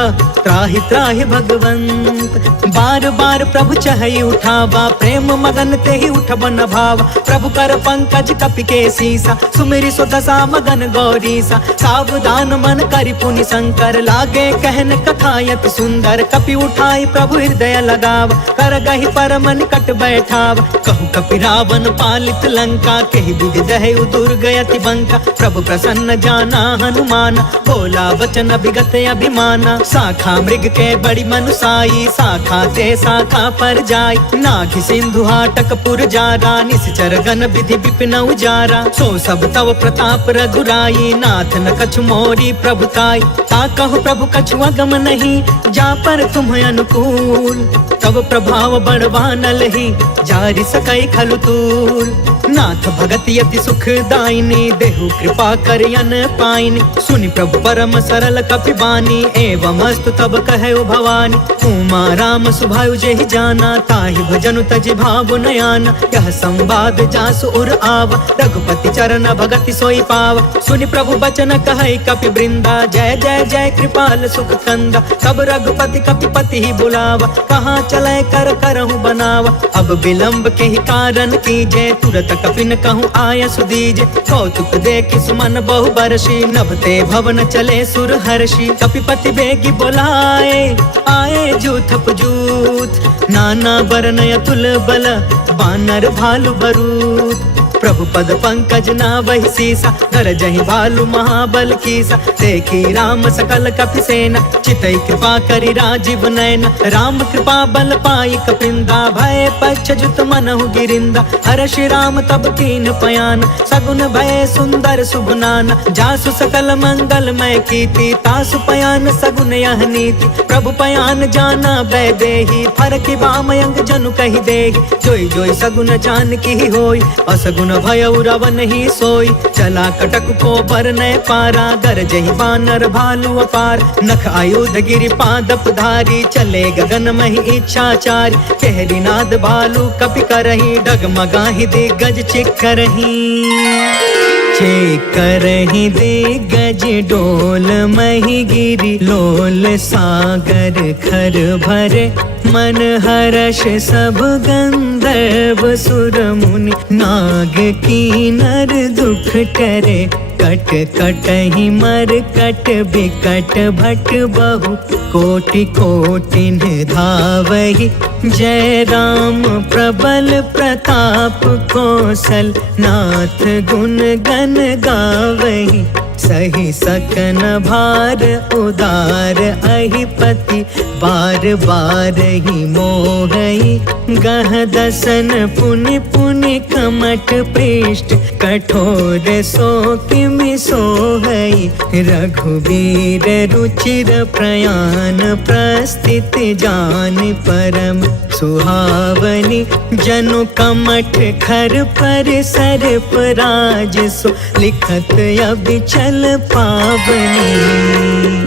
त्राहि त्राहि भगवंत। बार बार प्रभु चहई उठावा प्रेम मगन ते ही उठ बन भावा। प्रभु कर पंकज कपि के सीसा सुमिरि सो दशा मगन गौरीसा। सावधान मन करि पुनि शंकर लागे कहन कथायत सुंदर। कपि उठाई प्रभु हृदय लगाव कर गहि परम निकट बैठाव। कहु कपि रावण पालित लंका केहि विधि दहु दुर्गयति बंका। प्रभु प्रसन्न जाना हनुमान बोला वचन विगत अभिमाना। शाखा मृग के बड़ी मनुसाई शाखा ते शाखा पर जाय। नाघि सिंधु हाटक पुर जारा निश्चर गण विधि विपिन उजारा। सो सब तव प्रताप रघुराई नाथ न कछु मोरी प्रभुताई। ता कहु प्रभु कछु अगम नहीं जा पर तुम अनुकूल। तब प्रभाव बड़वान लही जारि सकई खलु तूल। नाथ भगत यति सुख दायिनी देहु कृपा करयन पाइनी। सुनि प्रभु परम सरल कपि बानी एवं अस्तु तब कहु भवानी। उमा राम सुभायु जेहि जाना ताहि भजनु तजि भाव नयाना। यह संवाद जासु उर आवा रघुपति चरण भगति सोई पावा। सुनि प्रभु बचन कहै कपि वृंदा जय जय जय कृपाल सुख कंदा। तब रघुपति कपिपति ही बुलावा कहाँ चले कर करहु बनावा। अब विलंब के ही कारण कीजे तुरत कपिन कहूँ आय सुदीजे। कौतुक देखि सुमन बहु बरसी नभते भवन चले सुर हर्षि। कपिपति बेगी बोलाए आए जूथप जूथ नाना बरन अतुल बल बानर भालु बरूद। प्रभु पद पंकज नावहि सीसा गरजहि भालु महाबल कीसा। देखी राम सकल कपि सेना चितई कृपा करि राजीव नयन। राम कृपा बल पाई कपिंदा भय पक्ष जुत मनहु गिरिंदा। हर्षि राम तब कीन पयान सगुन भय सुंदर सुगुनान। जासु सकल मंगलमय कीर्ति तासु पयान सगुन यह नीति। प्रभु पयान जाना भय देहि फरकि बामयंग जनु कहि देहि। जोई जोई सगुन जान की होई असगुन भय रावण ही सोई। चला कटक को बर नय पारा गरजहि बानर भालु अपार। नख आयुध गिरि पादप धारी चले गगन महि इच्छाचारी। कहरी नाद भालु कपि करही डगमगाहि दिग्गज चिक्करही। करही दिग्गज डोल मही गिरी लोल सागर खर भरे। मन हर्ष सब गंधर्व सुर मुनि नाग कीनर दुख टरे। कट कटहि मर कट बिकट भट बहु कोटि कोटिन धावहि। जय राम प्रबल प्रताप कौशल नाथ गुण गण गावहि। सही सकन भार उदार अहिपति बार बार ही मोहई। गह दसन पुनि पुनि कमट पृष्ठ कठोर सो किमि सोहई। रघुवीर रुचिर प्रयाण प्रस्थित जान परम सुहावनी। जनु कमठ खर पर सर्प राज सो लिखत अबिचल पावनी।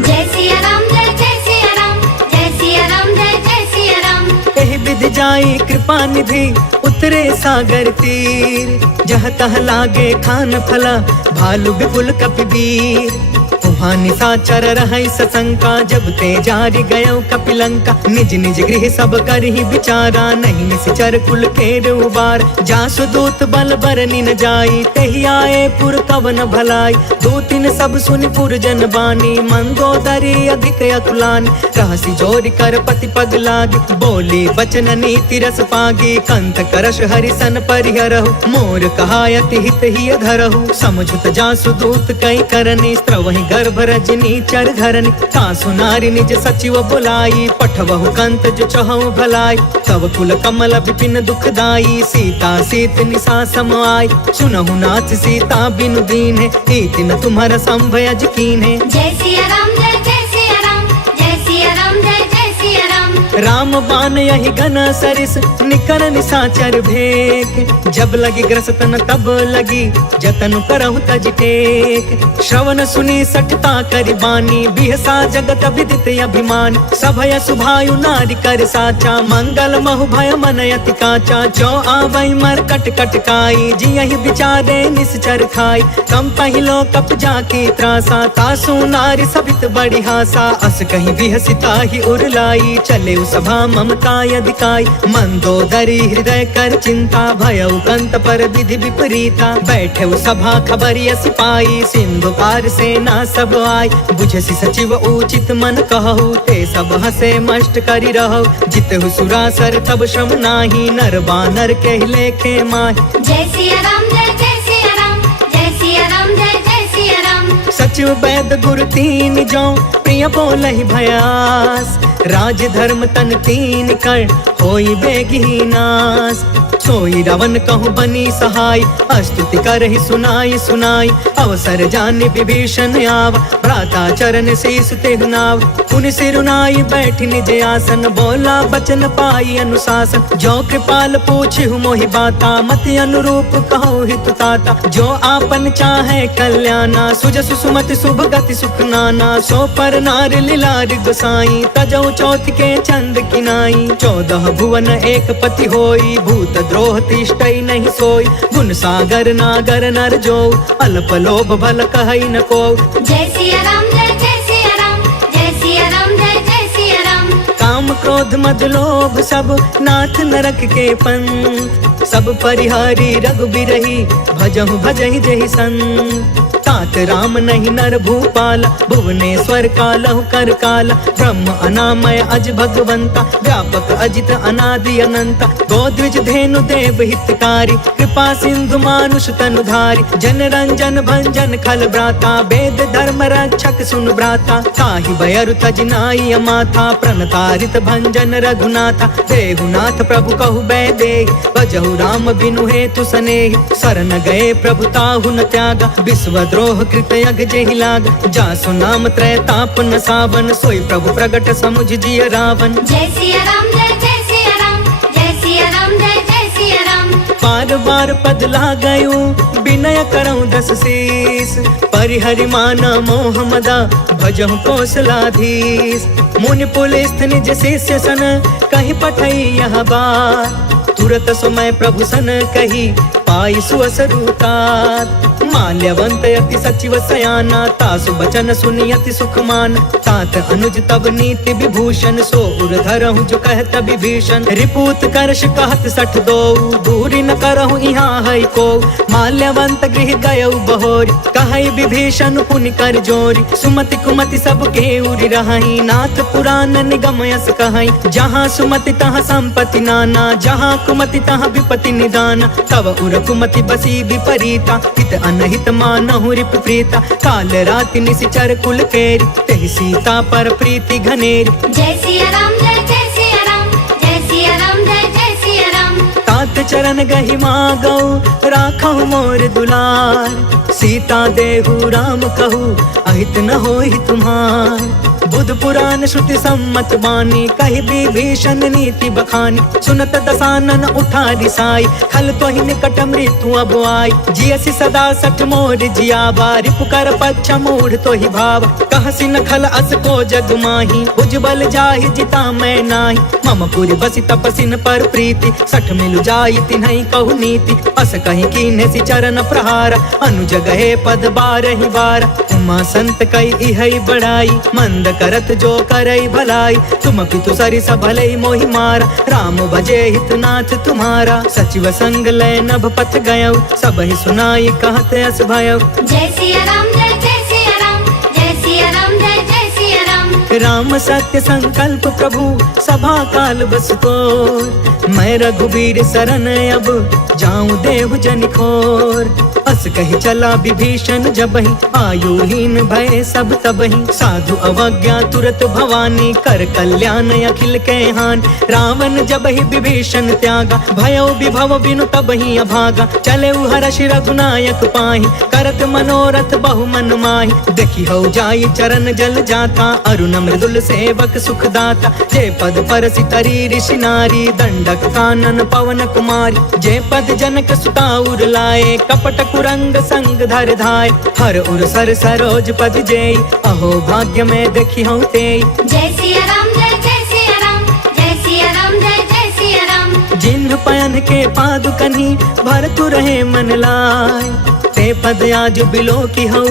जय सिया राम जय जय सिया राम जय सिया राम जय जय सिया राम। एहि विधि जाई कृपा निधि उतरे सागर तीर। जह तह लागे खान फला भालु विपुल कपिवीर। वहाँ निशाचर रहै सशंका जब ते जारि गयो कपिलंका। निज निज गृह सब करहि विचारा नहीं निश्चर कुल केर उबार। जासु दूत बल बरनि न जाई तेहि आए पुर कवन भलाई। दूतिन सब सुनि पुर जन बानी मंदोदरी अधिक अतुलानी। रहसि जोरि कर पति पग लागी बोली वचन नीति रस पागी। कंत करश हरिसन परिहरहु मोर कहायति हित ही धरहु। समझुत जासु दूत कई करनी स्त्रवहि गर्भ रजनी चर धरनी। सासु नारी निज सचिव बुलाई पठवहु कंत जो चहु भलाई। तब कुल कमल विपिन दुखदाई सीता सीत निशा सम आई। सुनहु नाथ सीता बिनु दीन्हे हीति न तुम्हारा संभयज कीन्हे। जय सिया राम जय जय सिया राम जय सिया राम जय जय सिया राम। राम बान यही घन सरिस निकर निसाचर भेक। जब लगी ग्रसतन तब लगी जतन करहु तज टेक। श्रवण सुनी सठता करि बानी बिहसा जगत विदित अभिमान। सभय सुभायु नारी कर साचा मंगल महु भय मन अति काचा। जो आवै मर कट कट काई जियहि विचारे निश्चर खाई। कम पहिलो कप जाकी त्रासा तासु नारी सभित बड़ी हासा। अस कहीं बिहसिता ही उरलाई चले सभा ममता यदिकाई। मंदोदरी हृदय कर चिंता भयउ कंत पर विधि विपरीता। बैठे सभा खबरिय सिपाही सिंधु पार सेना सब आई। बुझसी सचिव उचित मन कहु ते सब हसे मष्ट करि रहु। जितहु सुरासर तब श्रम नाही नर बानर के लेखे माही। जय सिया राम जय सिया राम जय सिया राम जय सिया राम। सचिव वैद गुरु तीन जो प्रिय बोलहि भयास। राज धर्म तन तीन कर होई बेगी नास। सोई रावण कहूँ बनी सहाय स्तुति करहि सुनाई सुनाई। अवसर जाने विभीषण आव भ्राता चरण शीस तेहु नाव। पुनि सिरुनाई बैठि निज आसन बोला बचन पाई अनुशासन। जो कृपाल पूछहु मोहि बाता मति अनुरूप कहु हित ताता। जो आपन चाहे कल्याणा सुजसु सुमति शुभ गति सुख नाना। सो पर नार लीलार गोसाई तजौ चौथ के चंद किनाई। 14 भुवन एक पति होई भूत द्रोह तिष्ठई नहीं सोई। गुण सागर नागर नर जो अल्प लोभ भल कहई न को। जय सिया राम जय सिया राम जय सिया राम जय सिया राम। काम क्रोध मद लोभ सब नाथ नरक के पंथ। सब परिहारी रघुबीरहि भजहु भजहि जहि संत। तात राम नहीं नर भूपाल भुवनेश्वर कालहु कर काल। ब्रह्म अनामय अज भगवंता व्यापक अजित अनादि अनंता। गोद्विज धेनु देव हितकारी कृपा सिंधु मानुष तनुधारी। जन रंजन भंजन खल भ्राता वेद धर्म रक्षक सुन भ्राता। ताहि बयरु तज नाई माथा प्रणतारित भंजन रघुनाथा। देहुनाथ प्रभु कहु बैदेहि भजहु राम बिनु हेतु सनेहि। शरण गए प्रभु ताहु न त्यागा विश्व द्रोह कृत यग जेहि लाग। जासु नाम त्रय ताप न सावन सोई प्रभु प्रगट समुझ जिय रावण। जय सिया राम जय सिया राम जय सिया राम जय सिया राम। बार बार पद लागयु विनय करऊँ 10 शीस। परिहरि माना मोह मदा भजहु कौशलाधीश। मुनि पुलिस निज शिष्य सन कहीं पठई यह बात। तुरत समय प्रभु सन कही पाई सुअसरुतात। माल्यवंत यति सचिव सयाना तासु बचन सुनि अति सुख मान। तात अनुज तब नीति विभूषण सो उर धरहु जो कहत विभीषण। रिपूत करश कहत 62 दूरी न करहु यहाँ है को। माल्यवंत गृह गयउ बहोरी कहई विभीषण पुनि कर जोरी। सुमति कुमति सब के उरि रहई नाथ पुराण निगम यस कहई। जहाँ सुमति तहाँ संपत्ति नाना जहाँ कुमति तहाँ विपत्ति निदान। तब उर कुमति बसी विपरीता हित अनहित मानहु रिप प्रीता। काल राति निशिचर कुल केरी तेहि सीता पर प्रीति घनेरी। जय सिया राम जय सिया राम जय सिया राम जय सिया राम। तात चरण गहि मागौ राखहु मोर दुलार। सीता देहु राम कहू अहित न होहि तुम्हार। बुध पुराण श्रुति सम्मत बानी कहि विभीषण नीति बखानी। सुनत दसानन उठा रिसाई खल तोहि निकट मृत्यु अब आई। जियसि सदा सठ मोर जियावा रिपुकर पक्ष मूढ़ तोहि भाव। कहसि न खल अस को जग माही उज्जवल जाहि जिता मैं नाही। मम पुरि बसि तपसिन पर प्रीति सठ मिलु जाई तिन्हई कहु नीति। अस कहीं कीन्हे सि चरण प्रहार अनुज गए पद बारहि बार। उमा संत कई इहई बड़ाई मंद करत जो करई भलाई। तुम पितु सरिस भलई मोहि मारा राम भजे हितनाथ तुम्हारा। सचिव संग लय नभ पथ गयउ सबहि सुनाई कहत अस भयउ। जय सिया राम जय सिया राम जय सिया राम जय सिया राम। राम सत्य संकल्प प्रभु सभा काल बस तोर। मैं रघुबीर शरण अब जाऊं देहु जनिखोर। अस कही चला विभीषण जबहि, आयुहीन भय सब तबहि। साधु अवज्ञा तुरत भवानी, कर कल्याण अखिल के हान। रावण जबहि विभीषण त्यागा, भयो विभव बिनु तबहि अभागा। चले हर्ष रघुनायक पाहि, करत मनोरथ बहु मन माहि। देखी हो जाई चरण जल जाता, अरुण मृदुल सेवक सुखदाता। जे पद परसि तरी ऋषि नारी, दंडक कानन पवन कुमारी। जे पद जनक सुता उर लाए, कपट कुरंग संग धर धाय। हर उर सर सरोज पद जेई, अहो भाग्य में देखी हूँ तेई। जय सिया राम जय सिया राम, जय सिया राम जय सिया राम। जिन्ह पयन के पादुकनी, भरतु रहे मन लाय। ते पद आज बिलो की हऊ,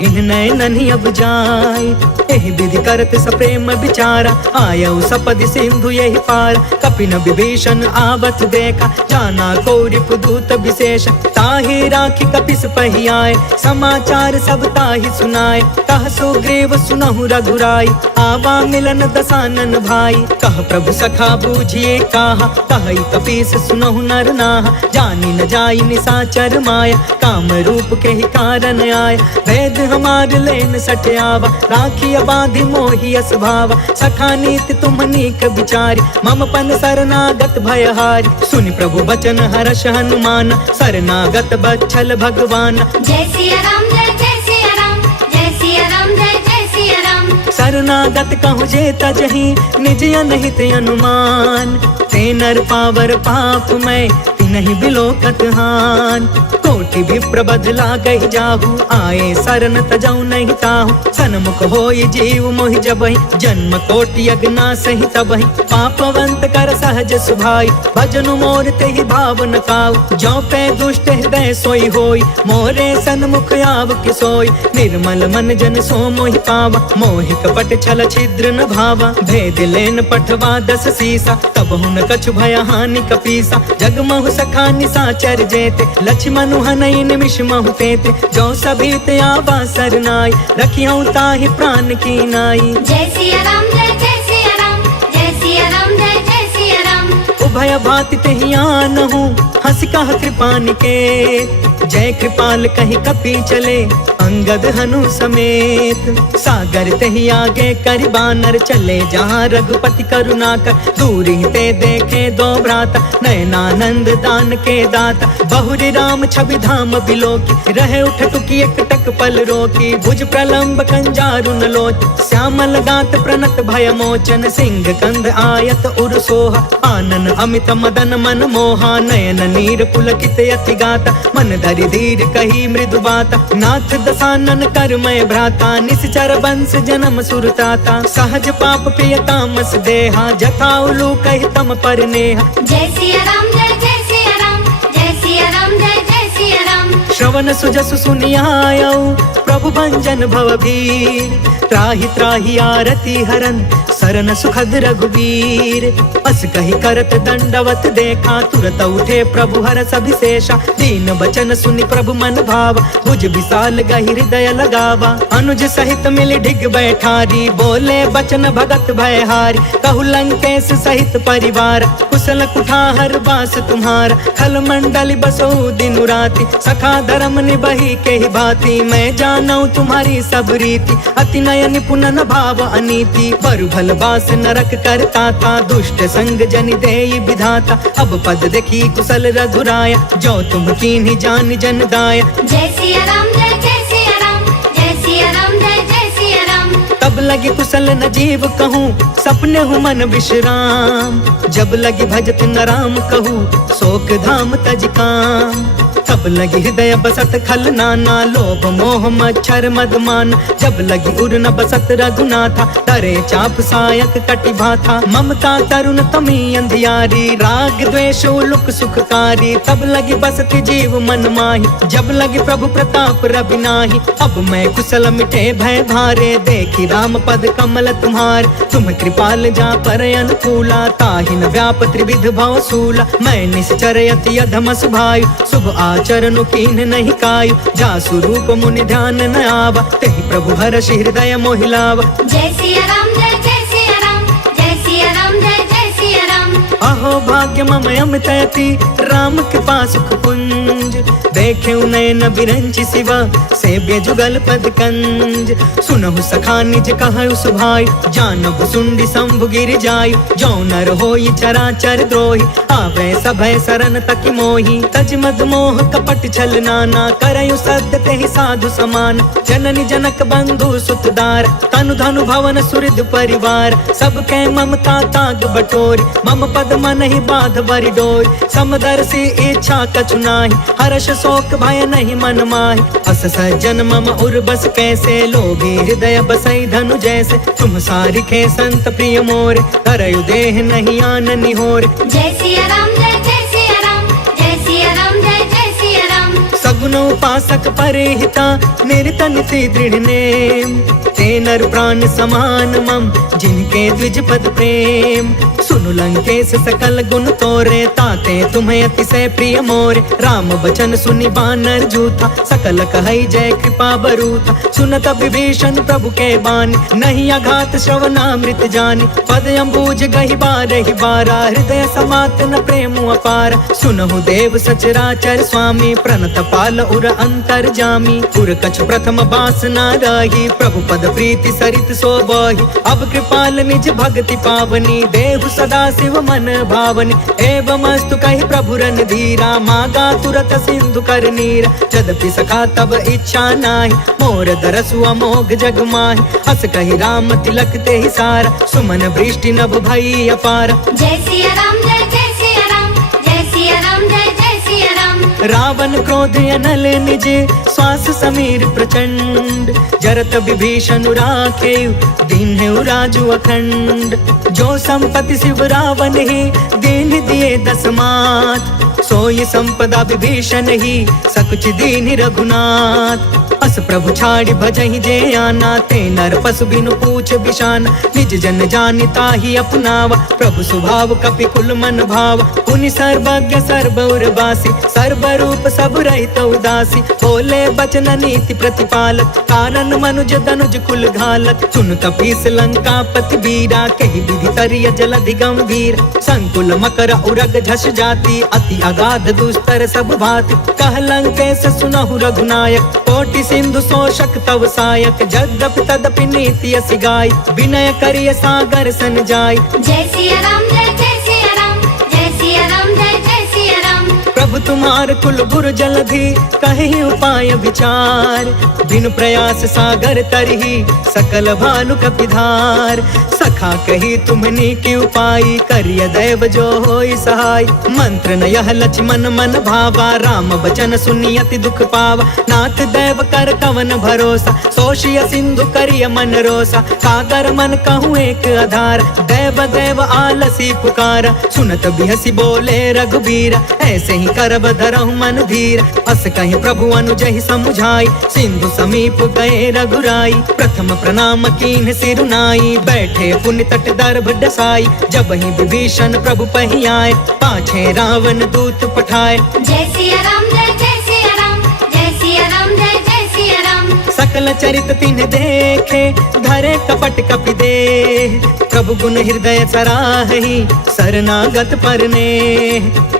इन नयननि अब जाय। एहि विधि करत सप्रेम विचारा, आयऊ सपद सिंधु यही पार। कपिन विभीषण आवत देखा, जाना कौरिप दूत विशेष। ताहि राखी कपिस पहि आए, समाचार सब ताहि सुनाए। कह सुग्रीव सुनहु रघुराई, आवा मिलन दसानन भाई। कह प्रभु सखा बूझिए काहा, कहि कपीस सुनहु नर नाहा। जानी न जाई निसाचर माया, काम रूप के ही कारण आय। वेद हमार लेन सठयावा, राखी बाधि मोहि अस भावा। सखा नीति तुम नीक विचारी, मम पन शरणागत भयहारी। सुनि प्रभु बचन हर्ष हनुमान, शरणागत बच्छल भगवान। जय सिया राम जय सिया राम, जय सिया राम जय सिया राम। शरणागत कहु जे तजहि, निज अनहित अनुमान। ते नर पावर पाप मैं, तिनहि बिलोकत हान। कोटि विप्र बदला गहि जाहु, आए शरण तजौ नहीं ताहु। सन्मुख होई जीव मोहि जबहि, जन्म कोटि अगना सहि तबहि। पापवंत कर सहज सुभाई, भजनु मोर तेहि भाव न काऊ। जो पे दुष्ट हृदय सोई होई, मोरे सन्मुख आव कि सोई। निर्मल मन जन सो मोहि पावा, मोहि कपट छल छिद्र न भावा। भेद लेन पठवा दस सीसा, तब हुन कछु भय हानि कपीसा। जगमहु सखा निसाचर जेते, लक्ष्मण हनई निमिष महु तेते। जो सभीत आवा सरनाई, रखियौ ताहि प्राण की नाई। जय सिया राम जय सिया राम, जय सिया राम जय सिया राम। उभय भाति तेहि आनहु, हंस कह कृपा निकेत। जय कृपाल कहि कपि चले, अंगद हनु समेत। सागर तेहि आगे करि बानर, चले जहाँ रघुपति करुणा कर। दूर ही ते देखे दो भ्राता, नयनानंद दान के दाता। बहुरी राम छवि धाम बिलोकी, रहे उठ टुकी एक टक पल रोकी। भुज प्रलंब कंजारु न लोच, श्यामल गात प्रणत भय मोचन। सिंह कंध आयत उर सोहा, आनन अमित मदन मन मोहा। नयन नीर पुलकित अति गाता, मन धरि धीर कही मृदु बाता। नाथ दसानन कर मैं भ्राता, निश्चर वंश जन्म सुरताता। सहज पाप पिय तामस देहा, जथा उलू कहि तम पर नेहा। जय सिया राम जय सिया राम, जय सिया राम जय सिया राम। श्रवण सुजसु सुनियायऊ, प्रभु भंजन भवभीर। त्राहि त्राहि आरती हरन, सरन सुखद रघुवीर। अस कहि करत दंडवत देखा, तुरत उठे प्रभु हरष अभिषेषा। दीन बचन सुनि प्रभु मन भावा, भुज विशाल गहि हृदय लगावा। अनुज सहित मिलि ढिग बैठारी, बोले बचन भगत भयहारी। कहु लंकेश सहित परिवार, कुशल कुठार बास तुम्हारा। खल मंडल बसो दिन राति, सखा धर्म निबहि के ही भांति। मैं जानऊ तुम्हारी सब रीति, अति नय निपुण न भाव अनीति। बरु भल बास नरक करता था, दुष्ट संग जनि देई विधाता। अब पद देखी कुशल रघुराया, जो तुम कीन्ही जान जन दाया। जय सिया राम जय सिया राम, जय सिया राम जय सिया राम। तब लगी कुशल न जीव कहूँ, सपने हूँ मन विश्राम। जब लगी भजत न राम कहूँ, शोक धाम तज काम। तब लगी हृदय बसत खल नाना, लोभ मोह मच्छर मदमान। जब लगी उर न बसत रघुनाथा, तरे चाप सायक कटि भाथा। ममता तरुण तमी अंधियारी, राग द्वेष उलुक सुखकारी। तब लगी बसती जीव मन माही, जब लगी प्रभु प्रताप रवि नाही। अब मैं कुशल मिटे भय भारे, देखी राम पद कमल तुम्हार। तुम कृपाल जा पर अनुकूला, ताहि न व्याप त्रिविध भव सूला। मैं निश्चर अति अधम सुभायु, शुभ आचरण कीन्ह नहीं कायु। जा स्वरूप मुनि ध्यान न आवा, तेहि प्रभु हर्ष हृदय मोहि लावा। जय सिया राम जय सिया राम, जय सिया राम जय सिया राम। अहो भाग्य मम अमितयति राम कृपा सुख पुंज। देखे नयन बिरंचि शिवा सेव्य जुगल पद कंज। सुनहु सखा निज कहु सुभाई जानहु सुंडी शंभु गिर जाय। जो नर होई चराचर द्रोही आवे सभय सरन तकि मोही। तज मद मोह कपट छल नाना करयु सद्य तेहि साधु समान। जननी जनक बंधु सुतदार तनु धनु भवन सुहृद परिवार। सबके ममता ताग बटोरी मम पद मन ही बाध बरि डोरी। समदर्शी इच्छा कछु नाही हर्ष शोक भय नहीं मन माहि। अस सज्जन मम उर्बस कैसे लोभी हृदय बसई धनु जैसे। तुम सारिखे संत प्रिय मोरे करयु देह नहीं आन निहोरे। जय सिया राम जय जय सिया राम जय सिया राम जय जय सिया राम। सगुन उपासक परिहिता निरत नीति दृढ़ नेम। ते नर प्राण समान मम जिनके द्विज पद प्रेम। सुनु लंकेश सकल गुण तोरे ताते तुम्हें अतिशय प्रिय मोरे। राम बचन सुनि बानर जूथा सकल कहई जय कृपा बरूथा। सुनत विभीषण प्रभु के बानी नहीं अघात श्रवणामृत जानी। पद अम्बुज गहि बारहि बारा हृदय समात न प्रेम अपार। सुनहु देव सचराचर स्वामी प्रणत पाल उर अंतर जामी। उर कछु प्रथम बासना रही प्रभु पद प्रीति सरित सोबहि। अब कृपाल निज भक्ति पावनी देहु सदा शिव मन भावनी। एवं अस्तु कहि प्रभु रन धीरा मागा तुरत सिंधु कर नीरा। यद्यपि सखा तब इच्छा नाही मोर दरसु अमोघ जग माहि। हस कहि राम तिलक तेहि सारा सुमन वृष्टि नभ भई अपार। जय सिया राम जय जय सिया राम जय सिया राम जय जय सिया राम। रावण क्रोध अनल निज श्वास समीर प्रचंड। जरत विभीषण राखे दीन्हु राजु अखंड। जो संपत्ति शिव रावण ही दीन दिए दस मात। सोई संपदा विभीषण ही सकुच दीन रघुनाथ। अस प्रभु छाड़ी भजहि जे आना ते नर पशु बिनु पूछ बिशान। निज जन जानिता ही अपनावा प्रभु स्वभाव कपि कुल मन भाव। पुनि सर्वज्ञ सर्व उर्वासी सर्व रूप सब रहित उदासी। बोले बचन नीति प्रतिपालक कारण मनुज तनुज कुल घालक। सुन कपीस लंका पति बीरा कहि विधि तरिय जलधि गंभीर। संकुल मकर उरग झस जाति अति अगाध दुस्तर सब भाति। कह लंकेश सुनहु रघुनायक कोटि सिंधु शोषक तव सायक। जद्यपि तदपि नीति असि गाय विनय करिय सागर सन जाय। जय सिया राम जय जय सिया राम जय सिया राम जय जय सिया राम। प्रभु तुम्हार कुल गुरु जलधि कहि उपाय विचार। बिनु प्रयास सागर तरही सकल भानु कपिधार। सखा कही तुमनी की उपाय करिय दैव जो होई सहाय। मंत्र न यह लक्ष्मण मन भावा राम बचन सुनि अति दुख पावा। नाथ दैव कर कवन भरोसा सोशिय सिंधु करिय मन रोसा। सागर मन कहूँ एक आधार दैव दैव आलसी पुकारा। सुनत बिहसी बोले रघुबीरा ऐसे ही करब धरहु मन धीर। अस कहि प्रभु अनुजहि समुझाई सिंधु समीप गए रघुराई। प्रथम प्रणाम कीन्ह सिरुनाई बैठे पुण्य तट दर्भ डसाई। जब ही विभीषण प्रभु पहि आए पाछे रावण दूत पठाए। जय सिया राम जय जय सिया राम जय सिया राम जय जय सिया राम। सकल चरित तिन्ह देखे धरे कपट कपि देह। प्रभु गुण हृदय सराहि शरणागत परने।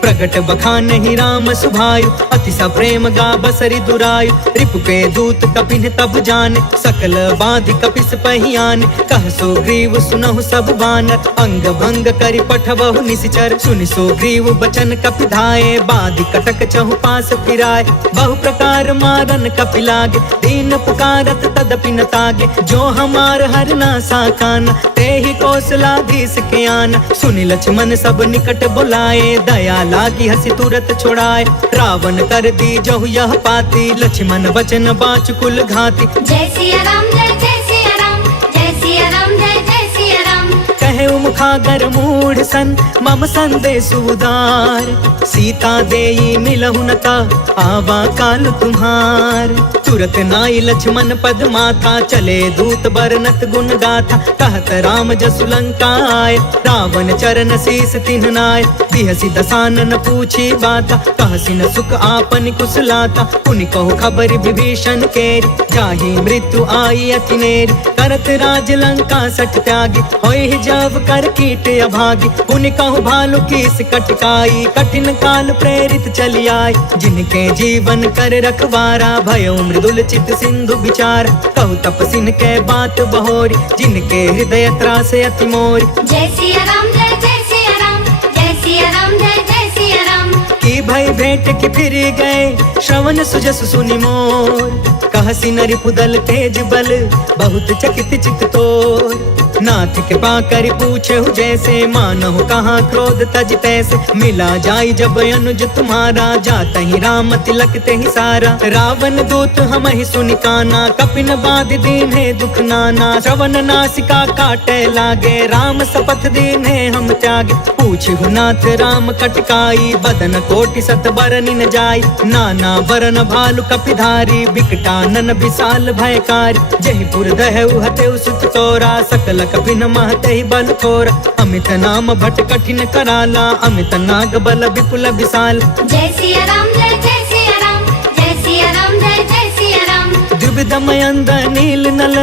प्रगट बखानहि राम सुभायु अति सप्रेम गा बसरि दुरायु। रिपु के दूत कपिन तब जाने सकल बाधि कपिस पहियाने। कह सुग्रीव सुनहु सब बानर अंग भंग करि पठबहु निशिचर। सुनि सुग्रीव बचन कपि धाये बाधि कटक चहु पास फिराए। बहु प्रकार मारन कपि लागे दीन पुकारत तदपि न तागे। जो हमार हर ना साकान तेहि कौशलाधीश के आन। सुनि लक्ष्मण सब निकट बुलाए दया लागी हसी तुरत छोड़ाए। रावण कर दी जहु यह पाती लक्ष्मण बचन बाच कुल घाती। जय सिया राम जय जय सिया राम जय सिया राम जय जय सिया राम। कहे मुखागर मूढ़ सन मम संदेश उदार। सीता देई मिलहु न ता आवा काल तुम्हार। तुरत नाई लक्ष्मण पद माथा चले दूत बरनत गुण गाथा। कहत राम जसु लंका आए रावण चरण शीस तिन्ह नाय। बिहसी दसानन पूछी बाता कहसी न सुख आपन कुशलाता। पुनि कहु खबर विभीषण केरी जाहि मृत्यु आई अति नेरी। करत राज लंका सठ त्यागी होई जब कर कर कीट अभागी, पुनि कहूँ भालू कीस कटकाई, कठिन काल प्रेरित चली आई, जिनके जीवन कर रखवारा, भयो मृदुल चित सिंधु विचार, कहु तपसिन के बात बहोरी, जिनके हृदय त्रास अति मोरी। जय सिया राम जय सिया राम, जय सिया राम जय सिया राम। की भई भेंट की फिर गए, श्रवण सुजस सुनि मोर, कहसी नरि पुदल तेज बल, बहुत चकित चित तोर। नाथ के पाकर पूछे जैसे, मानहु कहाँ क्रोध तज तैसे, मिला जाई जब अनुज तुम्हारा, जाता ही राम तिलक ते ही सारा। रावण दूत हम ही सुनि काना, कपिन बाध दीन है दुख नाना, श्रवण नासिका काटे लागे, राम शपथ दीन है हम त्यागे। पूछहु नाथ राम कटकाई, बदन कोटि सत बरनि न जाई, नाना बरन भालु कपिधारी, बिकटानन विशाल भयकारी। जयपुर दहु हतेउ सुत तोरा, सकल कपिन महते ही बल थोरा, अमित नाम भट कठिन कराला, अमित नाग बल विपुल विशाल। जय सिया राम जय सिया राम, जय सिया राम जय सिया राम। द्विविधमयंद नील नल,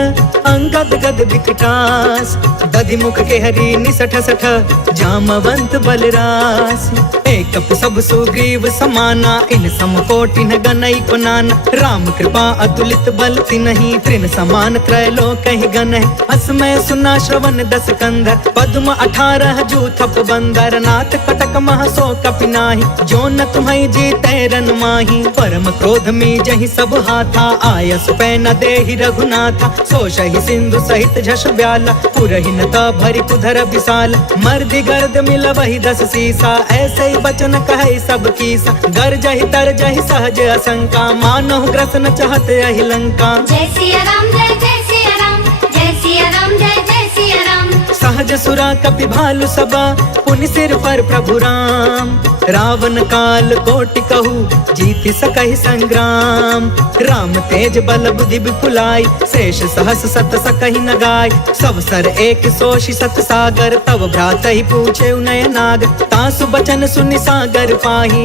अंगद गद विकटास, दधि मुख के हरि निसठ सठ, जामवंत बलरास। एक सब सुग्रीव समाना, इन सम कोटि न गनई को नाना, राम कृपा अतुलित बल तिनहि, तृण समान त्रैलोक ही गन है। असमय सुना श्रवण दस कंधर, पद्म 18 जूथप बंदर, नाथ कटक मह सो कपि नाही, जो न तुम्हें जीते रन माही। परम क्रोध में जहि सब हाथा, आयस पै न देहि रघुनाथा, सोषहि सिंधु सहित झस ब्याला, पुरहि न ता भरि कुधर विशाल। मर्दि गर्द मिल वही 10 सीसा, ऐसे ही बचन कहे सब कीसा, गरजहि तरजहि सहज असंका, मानहु ग्रसन चहत यही लंका। जय सिया राम जय सिया राम, जय सिया राम जय सिया राम। सहज सुरा कपि भालु सबा, पुनि सिर पर प्रभु राम, रावण काल कोटि कहू, जीति सकहि संग्राम। राम तेज बल बुद्धि विपुलाई, शेष सहस सत सकहि न गाय, सब सर एक सोषि सत सागर, तब भ्रात ही पूछे नय नाग, तासु बचन सुनि सागर पाही।